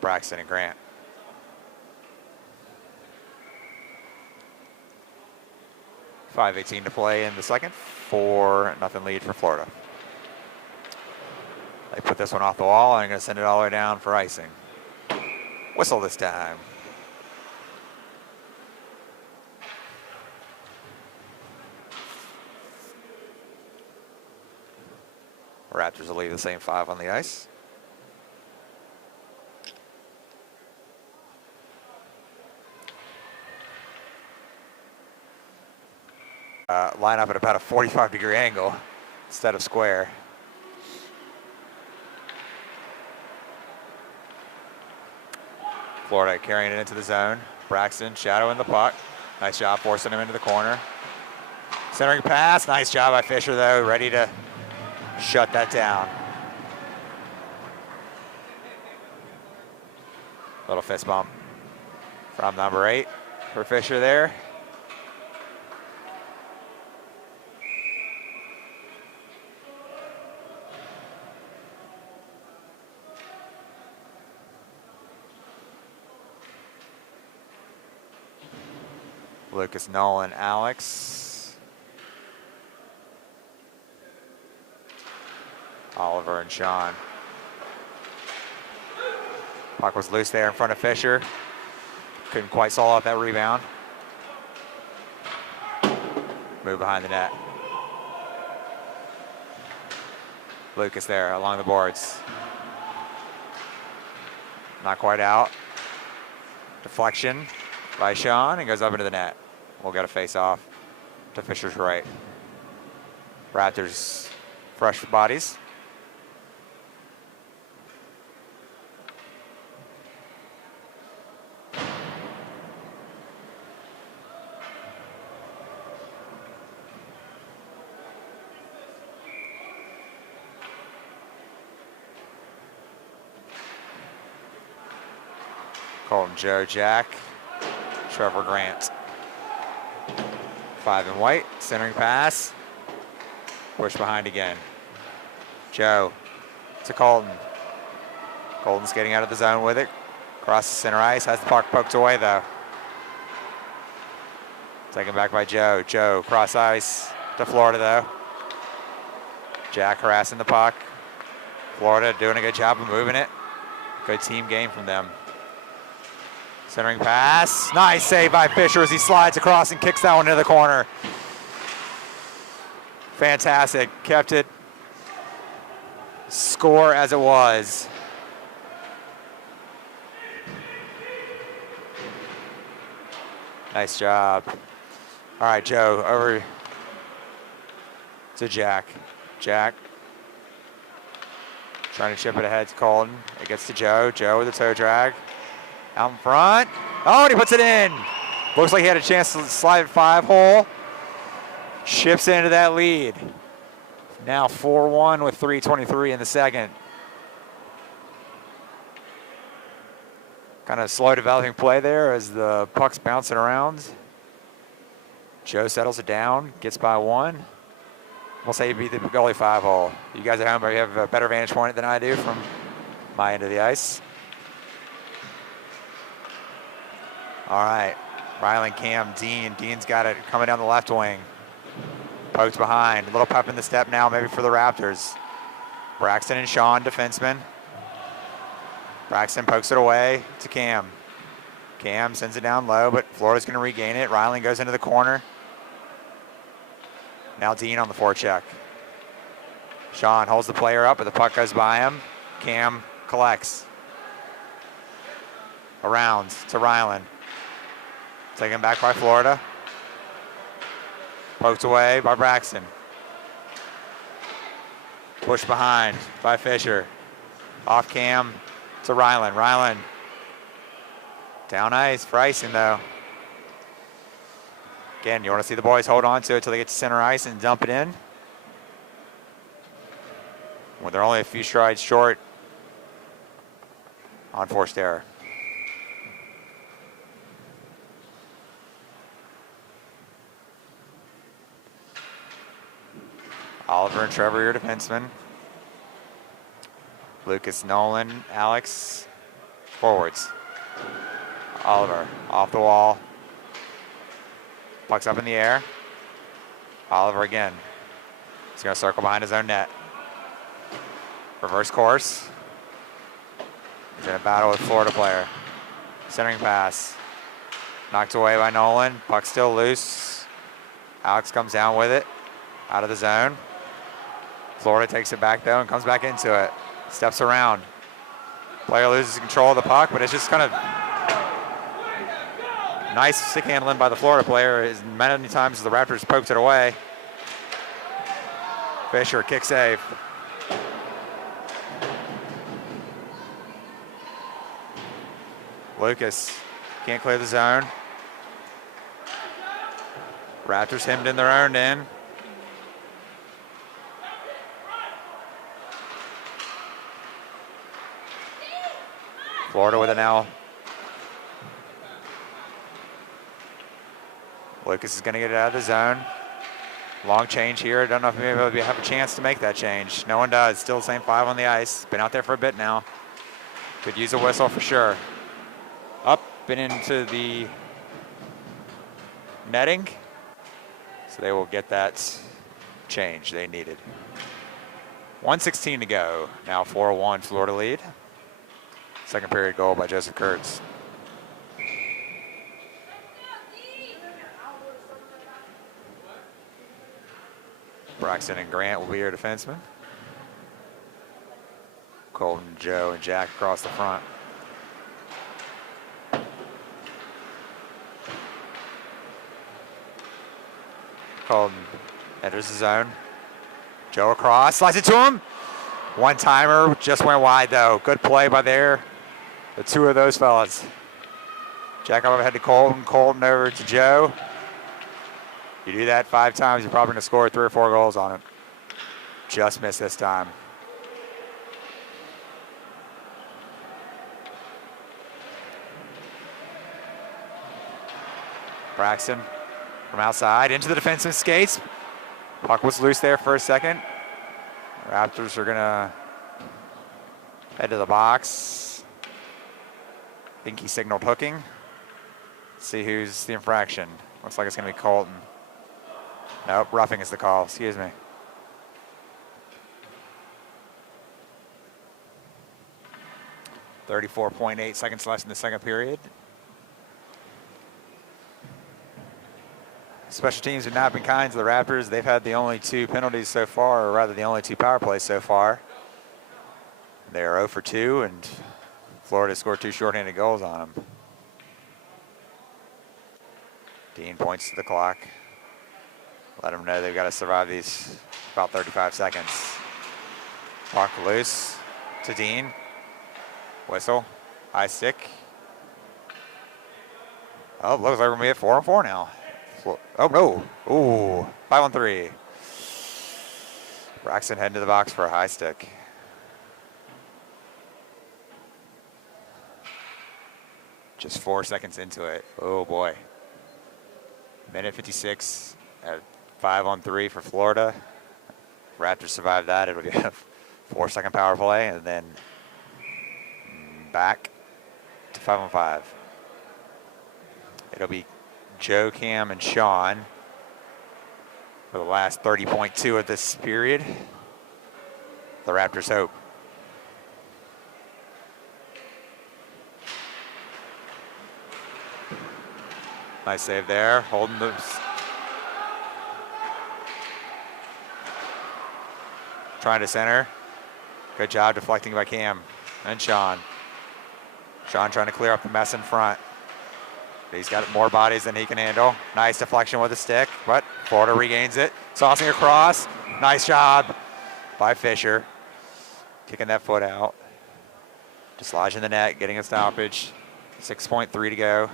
Braxton and Grant. .5:18 to play in the second. 4-0 lead for Florida. They put this one off the wall and are going to send it all the way down for icing. Whistle this time. Raptors will leave the same 5 on the ice. Line up at about a 45-degree angle instead of square. Florida carrying it into the zone. Braxton shadowing the puck. Nice job forcing him into the corner. Centering pass. Nice job by Fisher, though. Ready to shut that down. Little fist bump from number 8 for Fisher there. Lucas, Nolan, Alex. Oliver and Sean. Puck was loose there in front of Fisher. Couldn't quite solve off that rebound. Move behind the net. Lucas there along the boards. Not quite out. Deflection. by Sean and goes up into the net. We'll get a face-off to Fisher's right. Raptors fresh bodies. Colton, Joe, Jack, Trevor Grant. 5 and white, centering pass. Push behind again. Joe to Colton. Colton's getting out of the zone with it. Across the center ice, has the puck poked away though. Taken back by Joe. Joe, cross ice to Florida though. Jack harassing the puck. Florida doing a good job of moving it. Good team game from them. Centering pass. Nice save by Fisher as he slides across and kicks that one into the corner. Fantastic. Kept it. Score as it was. Nice job. All right, Joe, over to Jack. Jack trying to chip it ahead to Colton. It gets to Joe. Joe with a toe drag. Out in front. Oh, and he puts it in. Looks like he had a chance to slide it 5-hole. Chips into that lead. Now 4-1 with 3:23 in the second. Kind of slow developing play there as the puck's bouncing around. Joe settles it down, gets by 1. We'll say he beat the goalie 5-hole. You guys at home have a better vantage point than I do from my end of the ice. All right, Ryland, Cam, Dean. Dean's got it coming down the left wing. Poked behind. A little pep in the step now maybe for the Raptors. Braxton and Sean, defenseman. Braxton pokes it away to Cam. Cam sends it down low, but Florida's going to regain it. Ryland goes into the corner. Now Dean on the forecheck. Sean holds the player up, but the puck goes by him. Cam collects. Around to Ryland. Taken back by Florida. Poked away by Braxton. Pushed behind by Fisher. Off Cam to Ryland. Ryland down ice for icing though. Again, you want to see the boys hold on to it until they get to center ice and dump it in. Well, they're only a few strides short on forced error. Oliver and Trevor, your defensemen. Lucas, Nolan, Alex, forwards. Oliver off the wall. Puck's up in the air. Oliver again. He's going to circle behind his own net. Reverse course. He's in a battle with Florida player. Centering pass. Knocked away by Nolan. Puck still loose. Alex comes down with it. Out of the zone. Florida takes it back though and comes back into it. Steps around. Player loses control of the puck, but it's just kind of nice stick handling by the Florida player. As many times as the Raptors poked it away. Fisher, kick save. Lucas can't clear the zone. Raptors hemmed in their own end. Florida with it now. Lucas is going to get it out of the zone. Long change here. Don't know if maybe he'll have a chance to make that change. No one does. Still the same 5 on the ice. Been out there for a bit now. Could use a whistle for sure. Up and into the netting. So they will get that change they needed. 1:16 to go. Now 4-1 Florida lead. Second period goal by Joseph Kurtz. Braxton and Grant will be your defensemen. Colton, Joe, and Jack across the front. Colton enters the zone. Joe across, slides it to him. One-timer, just went wide though. Good play by the two of those fellas. Jack up ahead to Colton, Colton over to Joe. You do that 5 times, you're probably gonna score 3 or 4 goals on it. Just missed this time. Braxton from outside into the defenseman skates. Puck was loose there for a second. Raptors are gonna head to the box. I think he signaled hooking. Let's see who's the infraction. Looks like it's gonna be Colton. Nope, roughing is the call, excuse me. .8 seconds left in the second period. Special teams have not been kind to the Raptors. They've had the only 2 penalties so far, or rather the only 2 power plays so far. They are 0 for 2, and Florida scored 2 shorthanded goals on them. Dean points to the clock. Let them know they've got to survive these about 35 seconds. Puck loose to Dean. Whistle, high stick. Oh, looks like we're gonna be at 4-on-4 now. Oh no, ooh, 5-on-3. Braxton heading to the box for a high stick. Just 4 seconds into it, oh boy. Minute 56 at 5-on-3 for Florida. Raptors survive that, it'll be a 4-second power play, and then back to 5-on-5. It'll be Joe, Cam, and Sean for the last 30.2 of this period. The Raptors hope. Nice save there, holding the... Trying to center. Good job deflecting by Cam and Sean. Sean trying to clear up the mess in front. He's got more bodies than he can handle. Nice deflection with the stick, but Florida regains it. Saucing across. Nice job by Fisher. Kicking that foot out. Dislodging the net, getting a stoppage. 6.3 to go.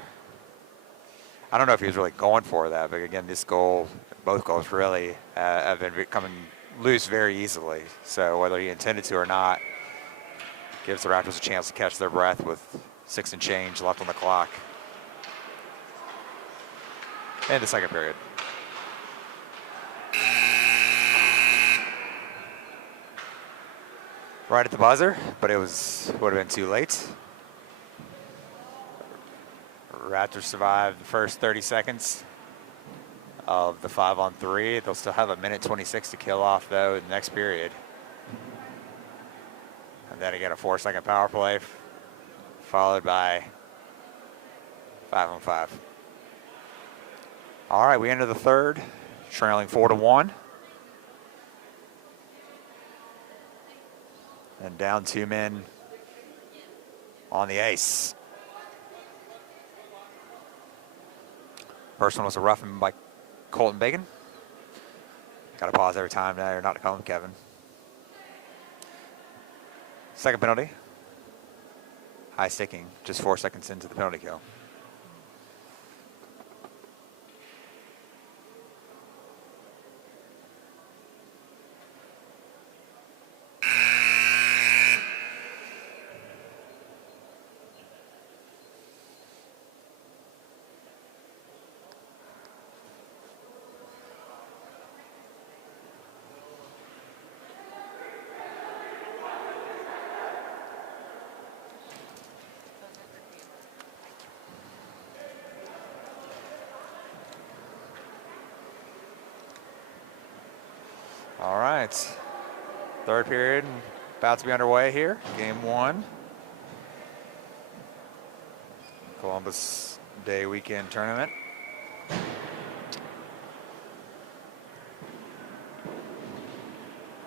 I don't know if he was really going for that, but again, this goal, both goals really have been coming loose very easily. So whether he intended to or not, gives the Raptors a chance to catch their breath with 6 and change left on the clock. In the second period. Right at the buzzer, but it would have been too late. Raptors survived the first 30 seconds of the 5-on-3. They'll still have a minute 26 to kill off though in the next period. And then again a 4-second power play followed by 5-on-5. All right, we enter the third, trailing 4-1. And down 2 men on the ice. First one was a roughing by Colton Bacon. Got to pause every time now, not to call him Kevin. Second penalty. High sticking, just 4 seconds into the penalty kill. All right, third period about to be underway here. Game 1. Columbus Day weekend tournament.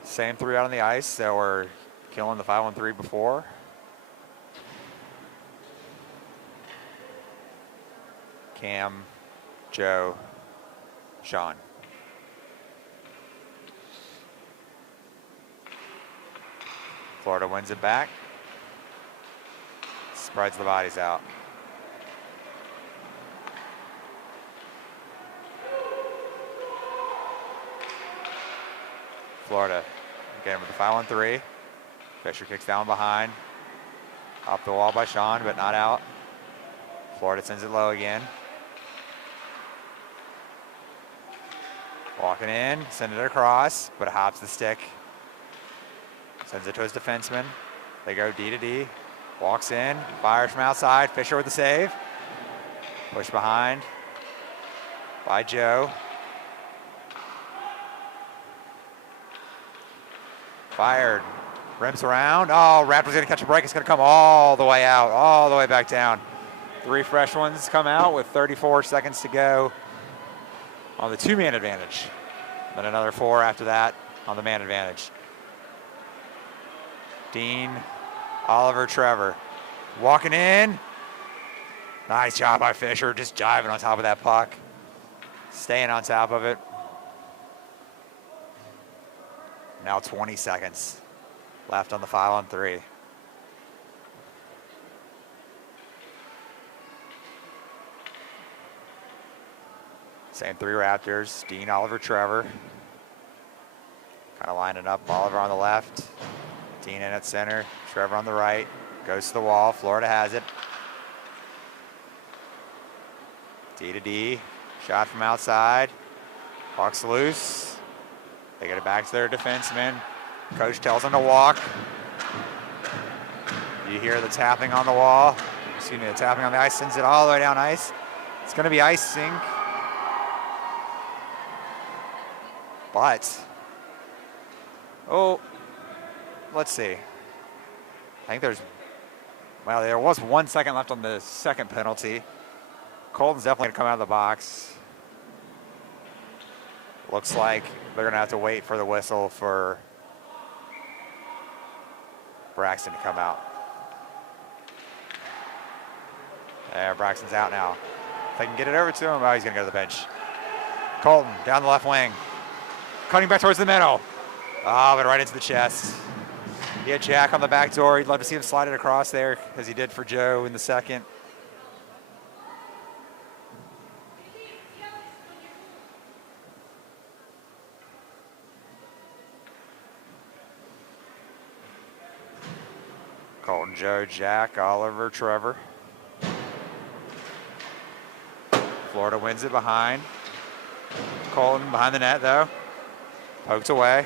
Same 3 out on the ice that were killing the 5-on-3 before. Cam, Joe, Sean. Florida wins it back. Spreads the bodies out. Florida again with the foul on 3. Fisher kicks down behind. Off the wall by Sean, but not out. Florida sends it low again. Walking in, send it across, but it hops the stick. Sends it to his defenseman. They go D to D. Walks in, fires from outside. Fisher with the save. Push behind by Joe. Fired. Rims around. Oh, Raptors gonna catch a break. It's gonna come all the way out, all the way back down. 3 fresh ones come out with 34 seconds to go on the 2-man advantage. Then another 4 after that on the man advantage. Dean, Oliver, Trevor. Walking in. Nice job by Fisher, just diving on top of that puck. Staying on top of it. Now 20 seconds left on the foul on 3. Same 3 Raptors. Dean, Oliver, Trevor. Kind of lining up. Oliver on the left. Dean in at center. Trevor on the right. Goes to the wall. Florida has it. D to D. Shot from outside. Puck's loose. They get it back to their defenseman. Coach tells them to walk. You hear the tapping on the wall. Excuse me, the tapping on the ice. Sends it all the way down ice. It's going to be icing. But, oh, let's see. I think there was 1 second left on the second penalty. Colton's definitely going to come out of the box. Looks like they're going to have to wait for the whistle for Braxton to come out. There, Braxton's out now. If they can get it over to him, oh, he's going to go to the bench. Colton down the left wing. Cutting back towards the middle. Oh, but right into the chest. He had Jack on the back door. He'd love to see him slide it across there, as he did for Joe in the second. Colton, Joe, Jack, Oliver, Trevor. Florida wins it behind. Colton behind the net, though. Poked away.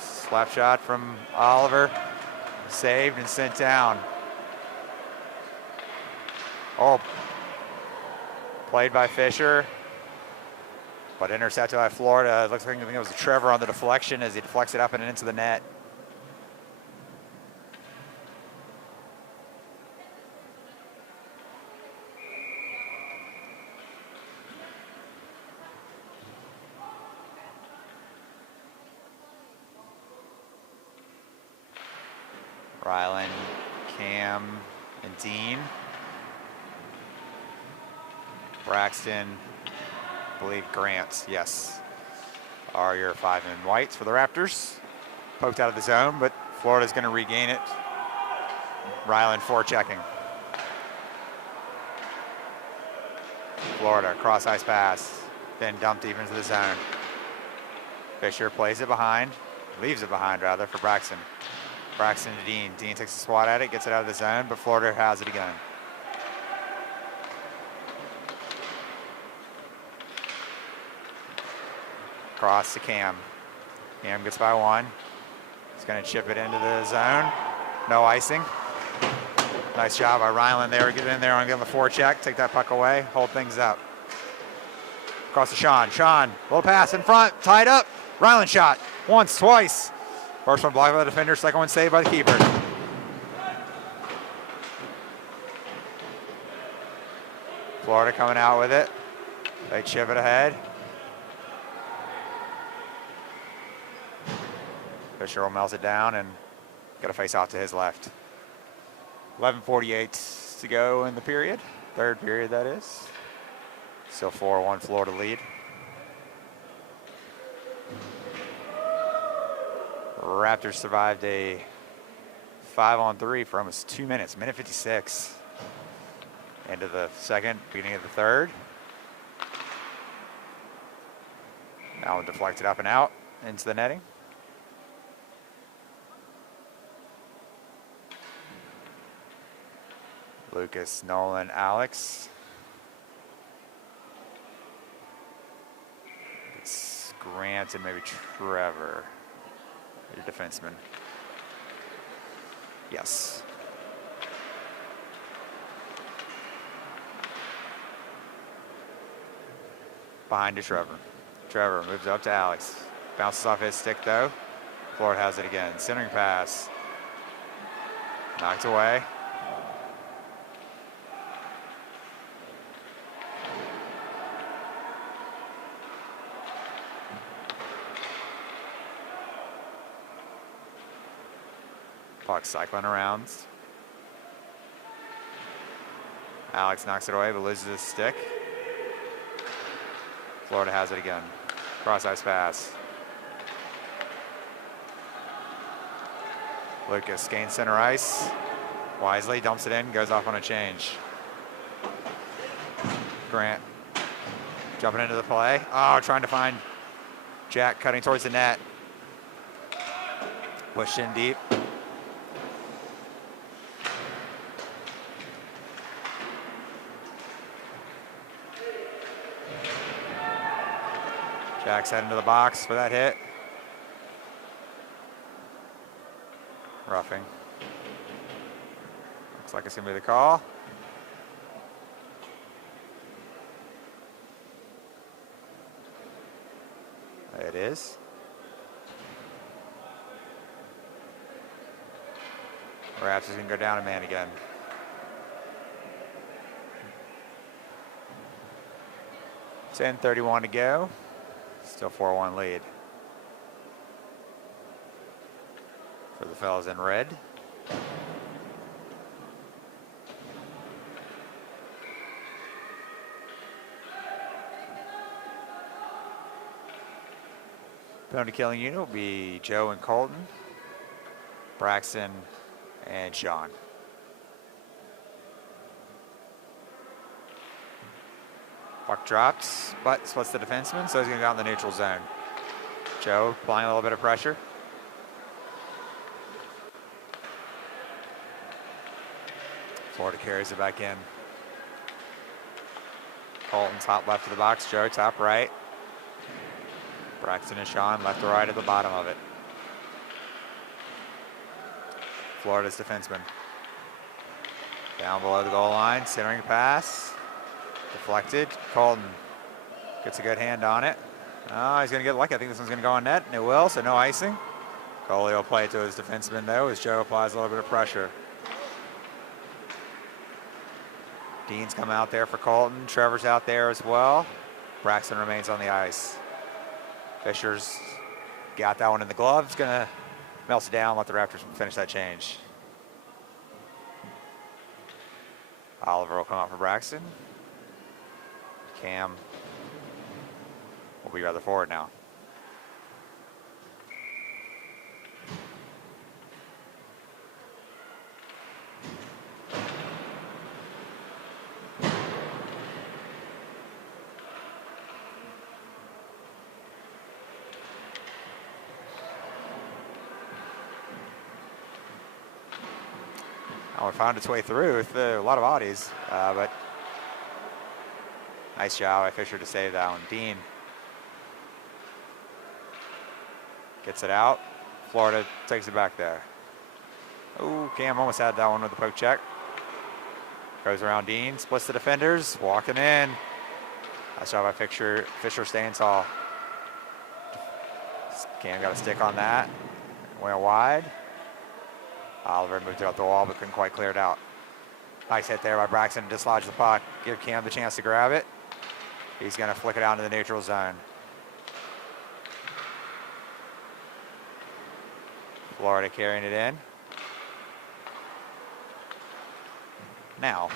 Slap shot from Oliver. Saved and sent down. Oh. Played by Fisher. But intercepted by Florida. It looks like it was a Trevor on the deflection as he deflects it up and into the net. Ryland, Cam, and Dean. Braxton, I believe Grant, yes, are your 5-man whites for the Raptors. Poked out of the zone, but Florida's going to regain it. Ryland forechecking. Florida, cross ice pass, then dumped deep into the zone. Fisher plays it behind, leaves it behind rather, for Braxton. Braxton to Dean. Dean takes a swat at it, gets it out of the zone, but Florida has it again. Cross to Cam. Cam gets by 1. He's going to chip it into the zone. No icing. Nice job by Ryland there. Get in there and get on the forecheck. Take that puck away. Hold things up. Across to Sean. Sean, little pass in front. Tied up. Ryland shot. Once, twice. First one blocked by the defender, second one saved by the keeper. Florida coming out with it. They chip it ahead. Fisher will melt it down and get a face off to his left. 11:48 to go in the period. Third period, that is. Still 4-1 Florida lead. Raptors survived a 5-on-3 for almost 2 minutes, minute 56. End of the second, beginning of the third. Now one deflected up and out into the netting. Lucas, Nolan, Alex. It's Grant and maybe Trevor, your defenseman. Yes. Behind to Trevor. Trevor moves up to Alex. Bounces off his stick though. Florida has it again. Centering pass. Knocked away. Puck cycling around. Alex knocks it away but loses his stick. Florida has it again. Cross ice pass. Lucas gains center ice. Wisely dumps it in, goes off on a change. Grant jumping into the play. Oh, trying to find Jack cutting towards the net. Pushed in deep. Jack's heading to the box for that hit. Roughing. Looks like it's going to be the call. It is. Raptors going to go down a man again. .10:31 to go. Still 4-1 lead for the fellas in red. Penalty killing unit will be Joe and Colton, Braxton and Sean. Puck dropped, but splits the defenseman, so he's going to go out in the neutral zone. Joe applying a little bit of pressure. Florida carries it back in. Colton top left of the box, Joe top right. Braxton and Sean left to right at the bottom of it. Florida's defenseman. Down below the goal line, centering pass. Deflected. Colton gets a good hand on it. Oh, he's going to get lucky. I think this one's going to go on net, and it will, so no icing. Coley will play it to his defenseman, though, as Joe applies a little bit of pressure. Dean's come out there for Colton. Trevor's out there as well. Braxton remains on the ice. Fisher's got that one in the glove. He's going to melt it down, let the Raptors finish that change. Oliver will come out for Braxton. Cam will be rather forward now. Oh, it found its way through with a lot of oddies, but nice job by Fisher to save that one. Dean gets it out. Florida takes it back there. Oh, Cam almost had that one with the poke check. Goes around Dean, splits the defenders, walking in. Nice job by Fisher staying tall. Cam got a stick on that. Went wide. Oliver moved it up the wall, but couldn't quite clear it out. Nice hit there by Braxton to dislodge the puck. Give Cam the chance to grab it. He's going to flick it out into the neutral zone. Florida carrying it in. Now.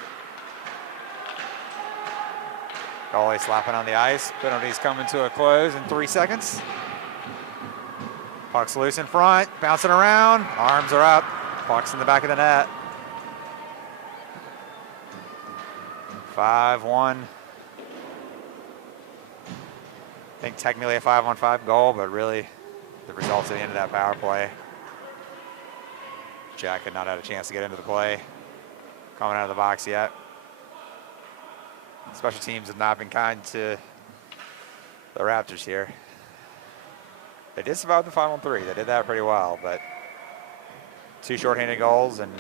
Goalie slapping on the ice. Penalties coming to a close in 3 seconds. Puck's loose in front, bouncing around, arms are up, puck's in the back of the net. 5-1. I think technically a 5-on-5 goal, but really the results at the end of that power play. Jack had not had a chance to get into the play coming out of the box yet. Special teams have not been kind to the Raptors here. They did survive the 5-on-3. They did that pretty well, but 2 shorthanded goals and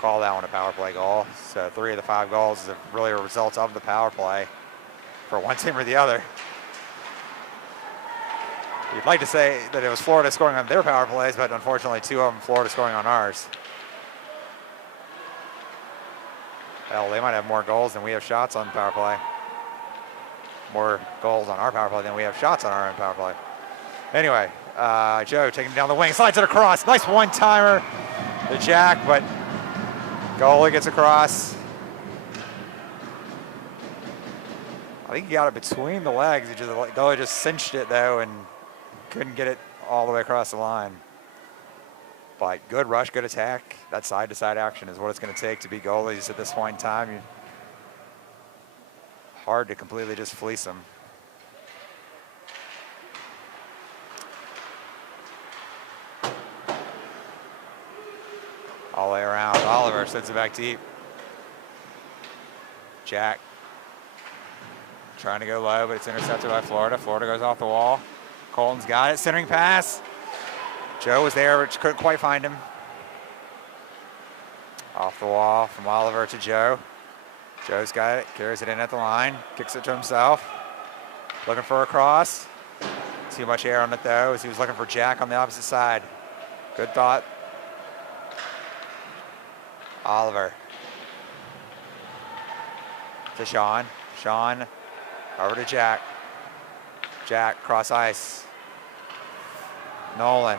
call that one a power play goal. So 3 of the 5 goals is really a result of the power play for one team or the other. You'd like to say that it was Florida scoring on their power plays, but unfortunately 2 of them Florida scoring on ours. Hell, they might have more goals than we have shots on the power play. More goals on our power play than we have shots on our own power play. Anyway, Joe taking it down the wing, slides it across. Nice one-timer to Jack, but goalie gets across. I think he got it between the legs. Goalie just cinched it, though, and couldn't get it all the way across the line. But good rush, good attack. That side-to-side action is what it's going to take to beat goalies at this point in time. Hard to completely just fleece them. All the way around. Oliver sends it back deep. Jack trying to go low, but it's intercepted by Florida. Florida goes off the wall. Colton's got it. Centering pass. Joe was there, but couldn't quite find him. Off the wall from Oliver to Joe. Joe's got it. Carries it in at the line. Kicks it to himself. Looking for a cross. Too much air on it, though, as he was looking for Jack on the opposite side. Good thought. Oliver to Sean. Sean over to Jack. Jack cross ice. Nolan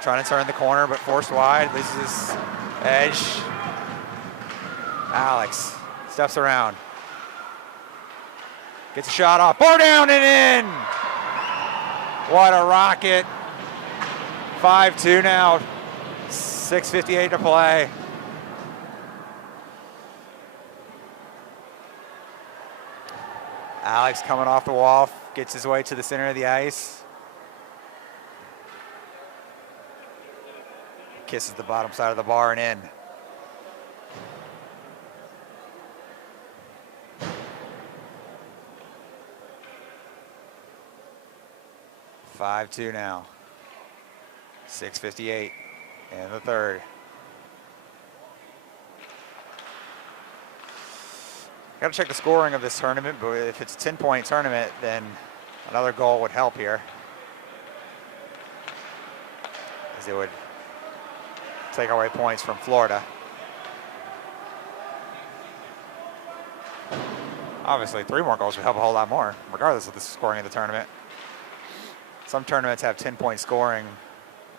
trying to turn the corner, but forced wide. Loses his edge. Alex steps around. Gets a shot off. Bar down and in. What a rocket. 5-2 now. 6:58 to play. Alex coming off the wall, gets his way to the center of the ice. Kisses the bottom side of the bar and in. (5-2) now. 6:58 in the third. Got to check the scoring of this tournament, but if it's a 10-point tournament, then another goal would help here, as it would take away points from Florida. Obviously, 3 more goals would help a whole lot more, regardless of the scoring of the tournament. Some tournaments have 10-point scoring,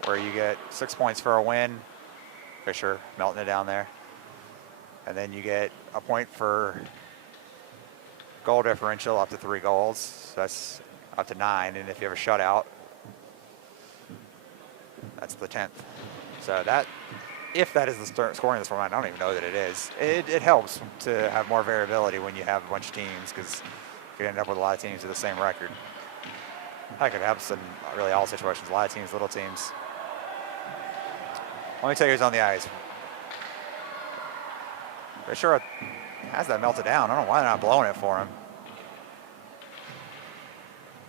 where you get 6 points for a win. Fisher melting it down there. And then you get a point for goal differential up to 3 goals. So that's up to 9. And if you have a shutout, that's the 10th. So that, if that is the scoring of this format, I don't even know that it is. It helps to have more variability when you have a bunch of teams, because you end up with a lot of teams with the same record. Heck, it helps in really all situations. A lot of teams, little teams. Let me tell you who's on the ice. Fisher has that melted down. I don't know why they're not blowing it for him.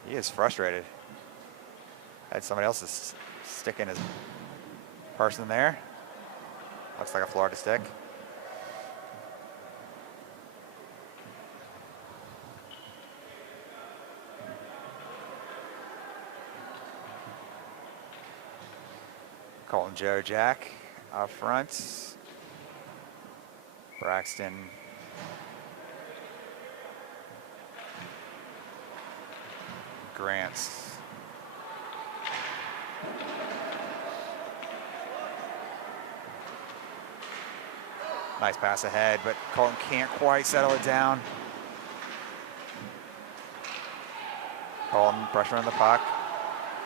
He is frustrated. Had somebody else sticking his person there. Looks like a Florida stick. Colton, Joe, Jack up front. Braxton. Grants. Nice pass ahead, but Colton can't quite settle it down. Colton pressure on the puck.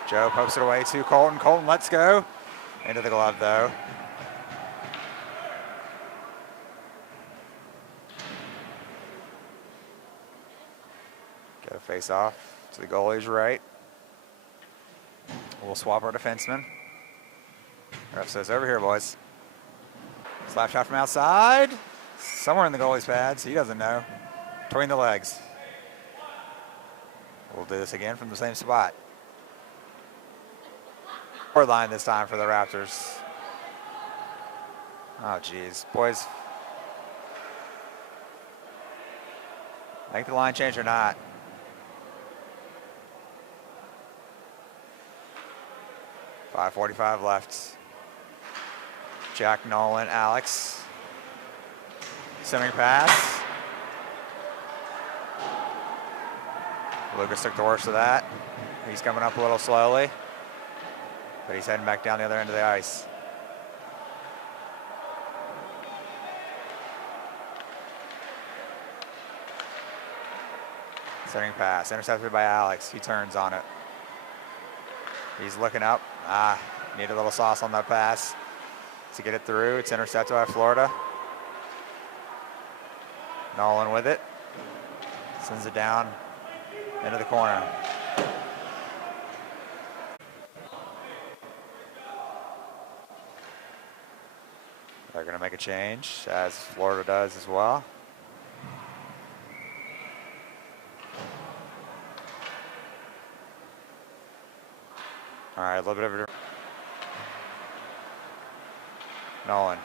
Joe pokes it away to Colton. Colton lets go. Into the glove, though. Get a face off to the goalie's right. We'll swap our defenseman. Ref says, over here, boys. Slap shot from outside. Somewhere in the goalie's pads. He doesn't know. Between the legs. We'll do this again from the same spot. Forward line this time for the Raptors. Oh, geez. Boys. Make the line change or not. .5:45 left. Jack, Nolan, Alex. Centering pass. Lucas took the worst of that. He's coming up a little slowly, but he's heading back down the other end of the ice. Centering pass, intercepted by Alex. He turns on it. He's looking up. Need a little sauce on that pass to get it through. It's intercepted by Florida. Nolan with it. Sends it down into the corner. They're going to make a change, as Florida does as well. All right, a little bit of a... Nolan.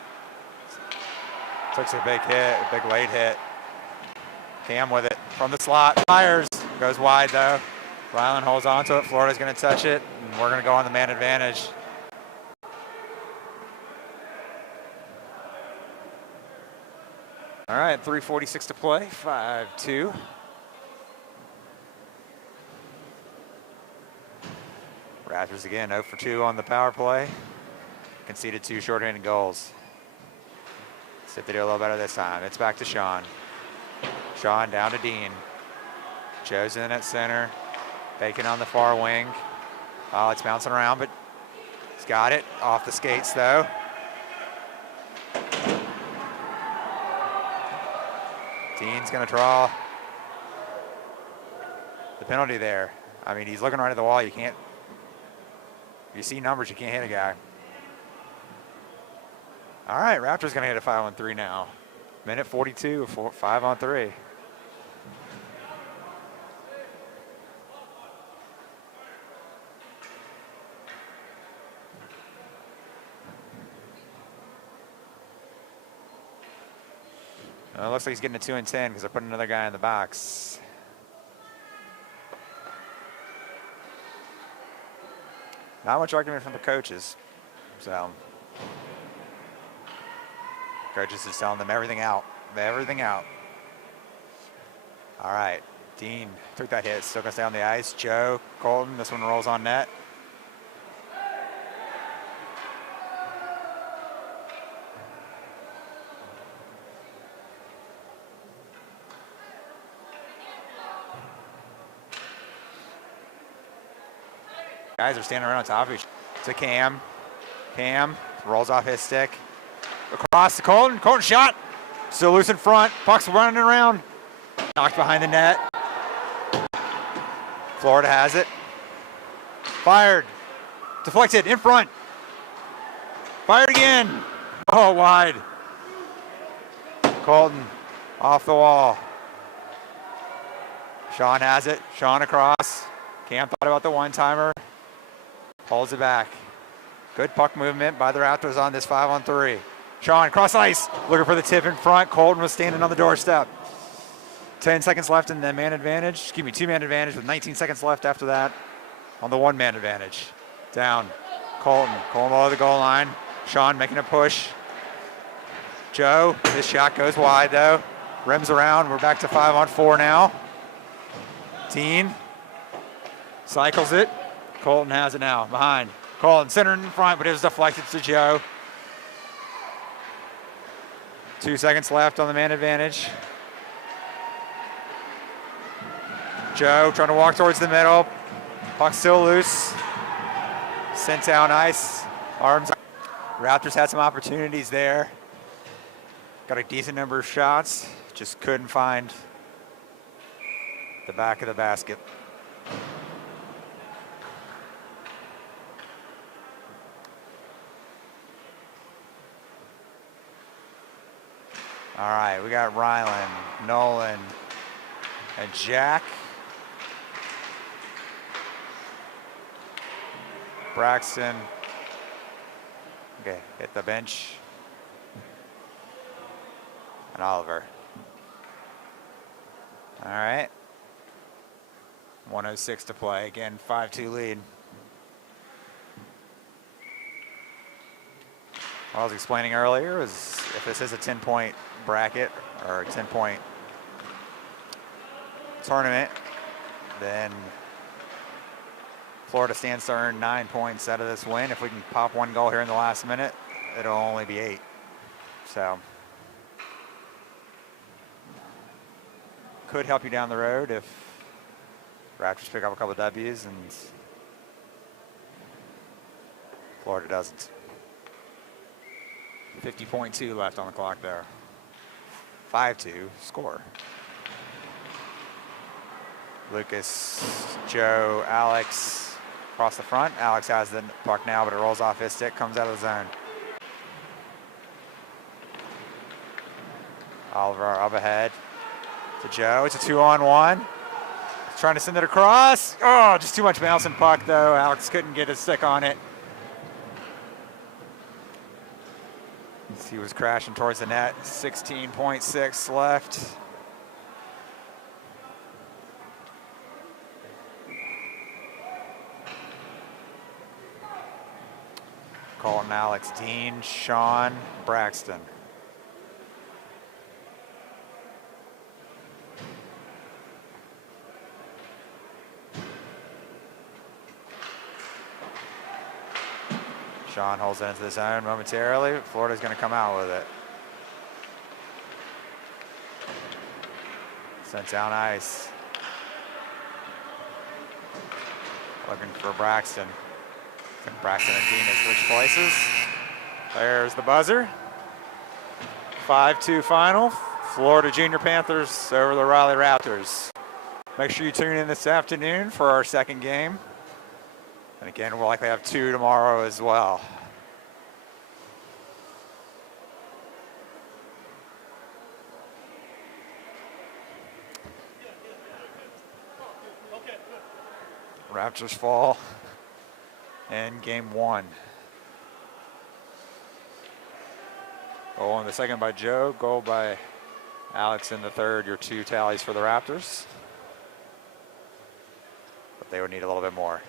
Takes a big hit, a big late hit. Cam with it from the slot. Fires. Goes wide, though. Ryland holds on to it. Florida's going to touch it, and we're going to go on the man advantage. All right, 3:46 to play, 5-2. Raptors again, 0 for 2 on the power play. Conceded 2 shorthanded goals. See if they do a little better this time. It's back to Sean. Sean down to Dean. Joe's in at center. Bacon on the far wing. Oh, it's bouncing around, but he's got it. Off the skates, though. Dean's going to draw the penalty there. I mean, he's looking right at the wall. You can't... If you see numbers, you can't hit a guy. All right, Raptors going to hit a 5-on-3 now. Minute 42, 5-on-3. It looks like he's getting a 2 and 10 because they're putting another guy in the box. Not much argument from the coaches. So, coaches is telling them everything out. Everything out. All right. Dean took that hit. Still going to stay on the ice. Joe, Colton. This one rolls on net. Guys are standing around on top of each. To Cam. Cam rolls off his stick. Across to Colton. Colton shot. Still loose in front. Puck's running around. Knocked behind the net. Florida has it. Fired. Deflected in front. Fired again. Oh, wide. Colton off the wall. Sean has it. Sean across. Cam thought about the one-timer. Holds it back. Good puck movement by the Raptors on this 5-on-3. Sean, cross ice, looking for the tip in front. Colton was standing on the doorstep. 10 seconds left in the man advantage. Excuse me, 2-man advantage with 19 seconds left after that on the 1-man advantage. Down, Colton below the goal line. Sean making a push. Joe, his shot goes wide though. Rims around, we're back to 5-on-4 now. Dean cycles it. Colton has it now, behind. Colton centering in front, but it was deflected to Joe. 2 seconds left on the man advantage. Joe trying to walk towards the middle. Puck still loose. Sent down ice. Arms. Raptors had some opportunities there. Got a decent number of shots. Just couldn't find the back of the basket. All right, we got Rylan, Nolan, and Jack. Braxton. Okay, hit the bench. And Oliver. All right. 1:06 to play. Again, 5-2 lead. What I was explaining earlier was if this is a 10-point bracket or a 10-point tournament, then Florida stands to earn 9 points out of this win. If we can pop one goal here in the last minute, it'll only be 8. So could help you down the road if Raptors pick up a couple of W's and Florida doesn't. 50.2 left on the clock there. 5-2 score. Lucas, Joe, Alex across the front. Alex has the puck now, but it rolls off his stick, comes out of the zone. Oliver up ahead to Joe. It's a 2-on-1. Trying to send it across. Oh, just too much bouncing puck, though. Alex couldn't get his stick on it. He was crashing towards the net. 16.6 left. Colton, Alex, Dean, Sean, Braxton. Sean holds it into the zone momentarily. Florida's going to come out with it. Sent down ice. Looking for Braxton. Braxton and Dean have switched places. There's the buzzer. 5-2 final. Florida Junior Panthers over the Raleigh Raptors. Make sure you tune in this afternoon for our second game. And again, we'll likely have 2 tomorrow as well. Raptors fall in game 1. Goal in the second by Joe, goal by Alex in the third. Your 2 tallies for the Raptors. But they would need a little bit more.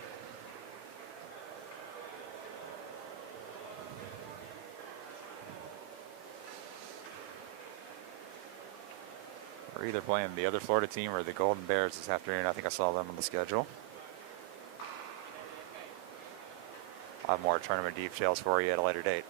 We're either playing the other Florida team or the Golden Bears this afternoon. I think I saw them on the schedule. I'll have more tournament details for you at a later date.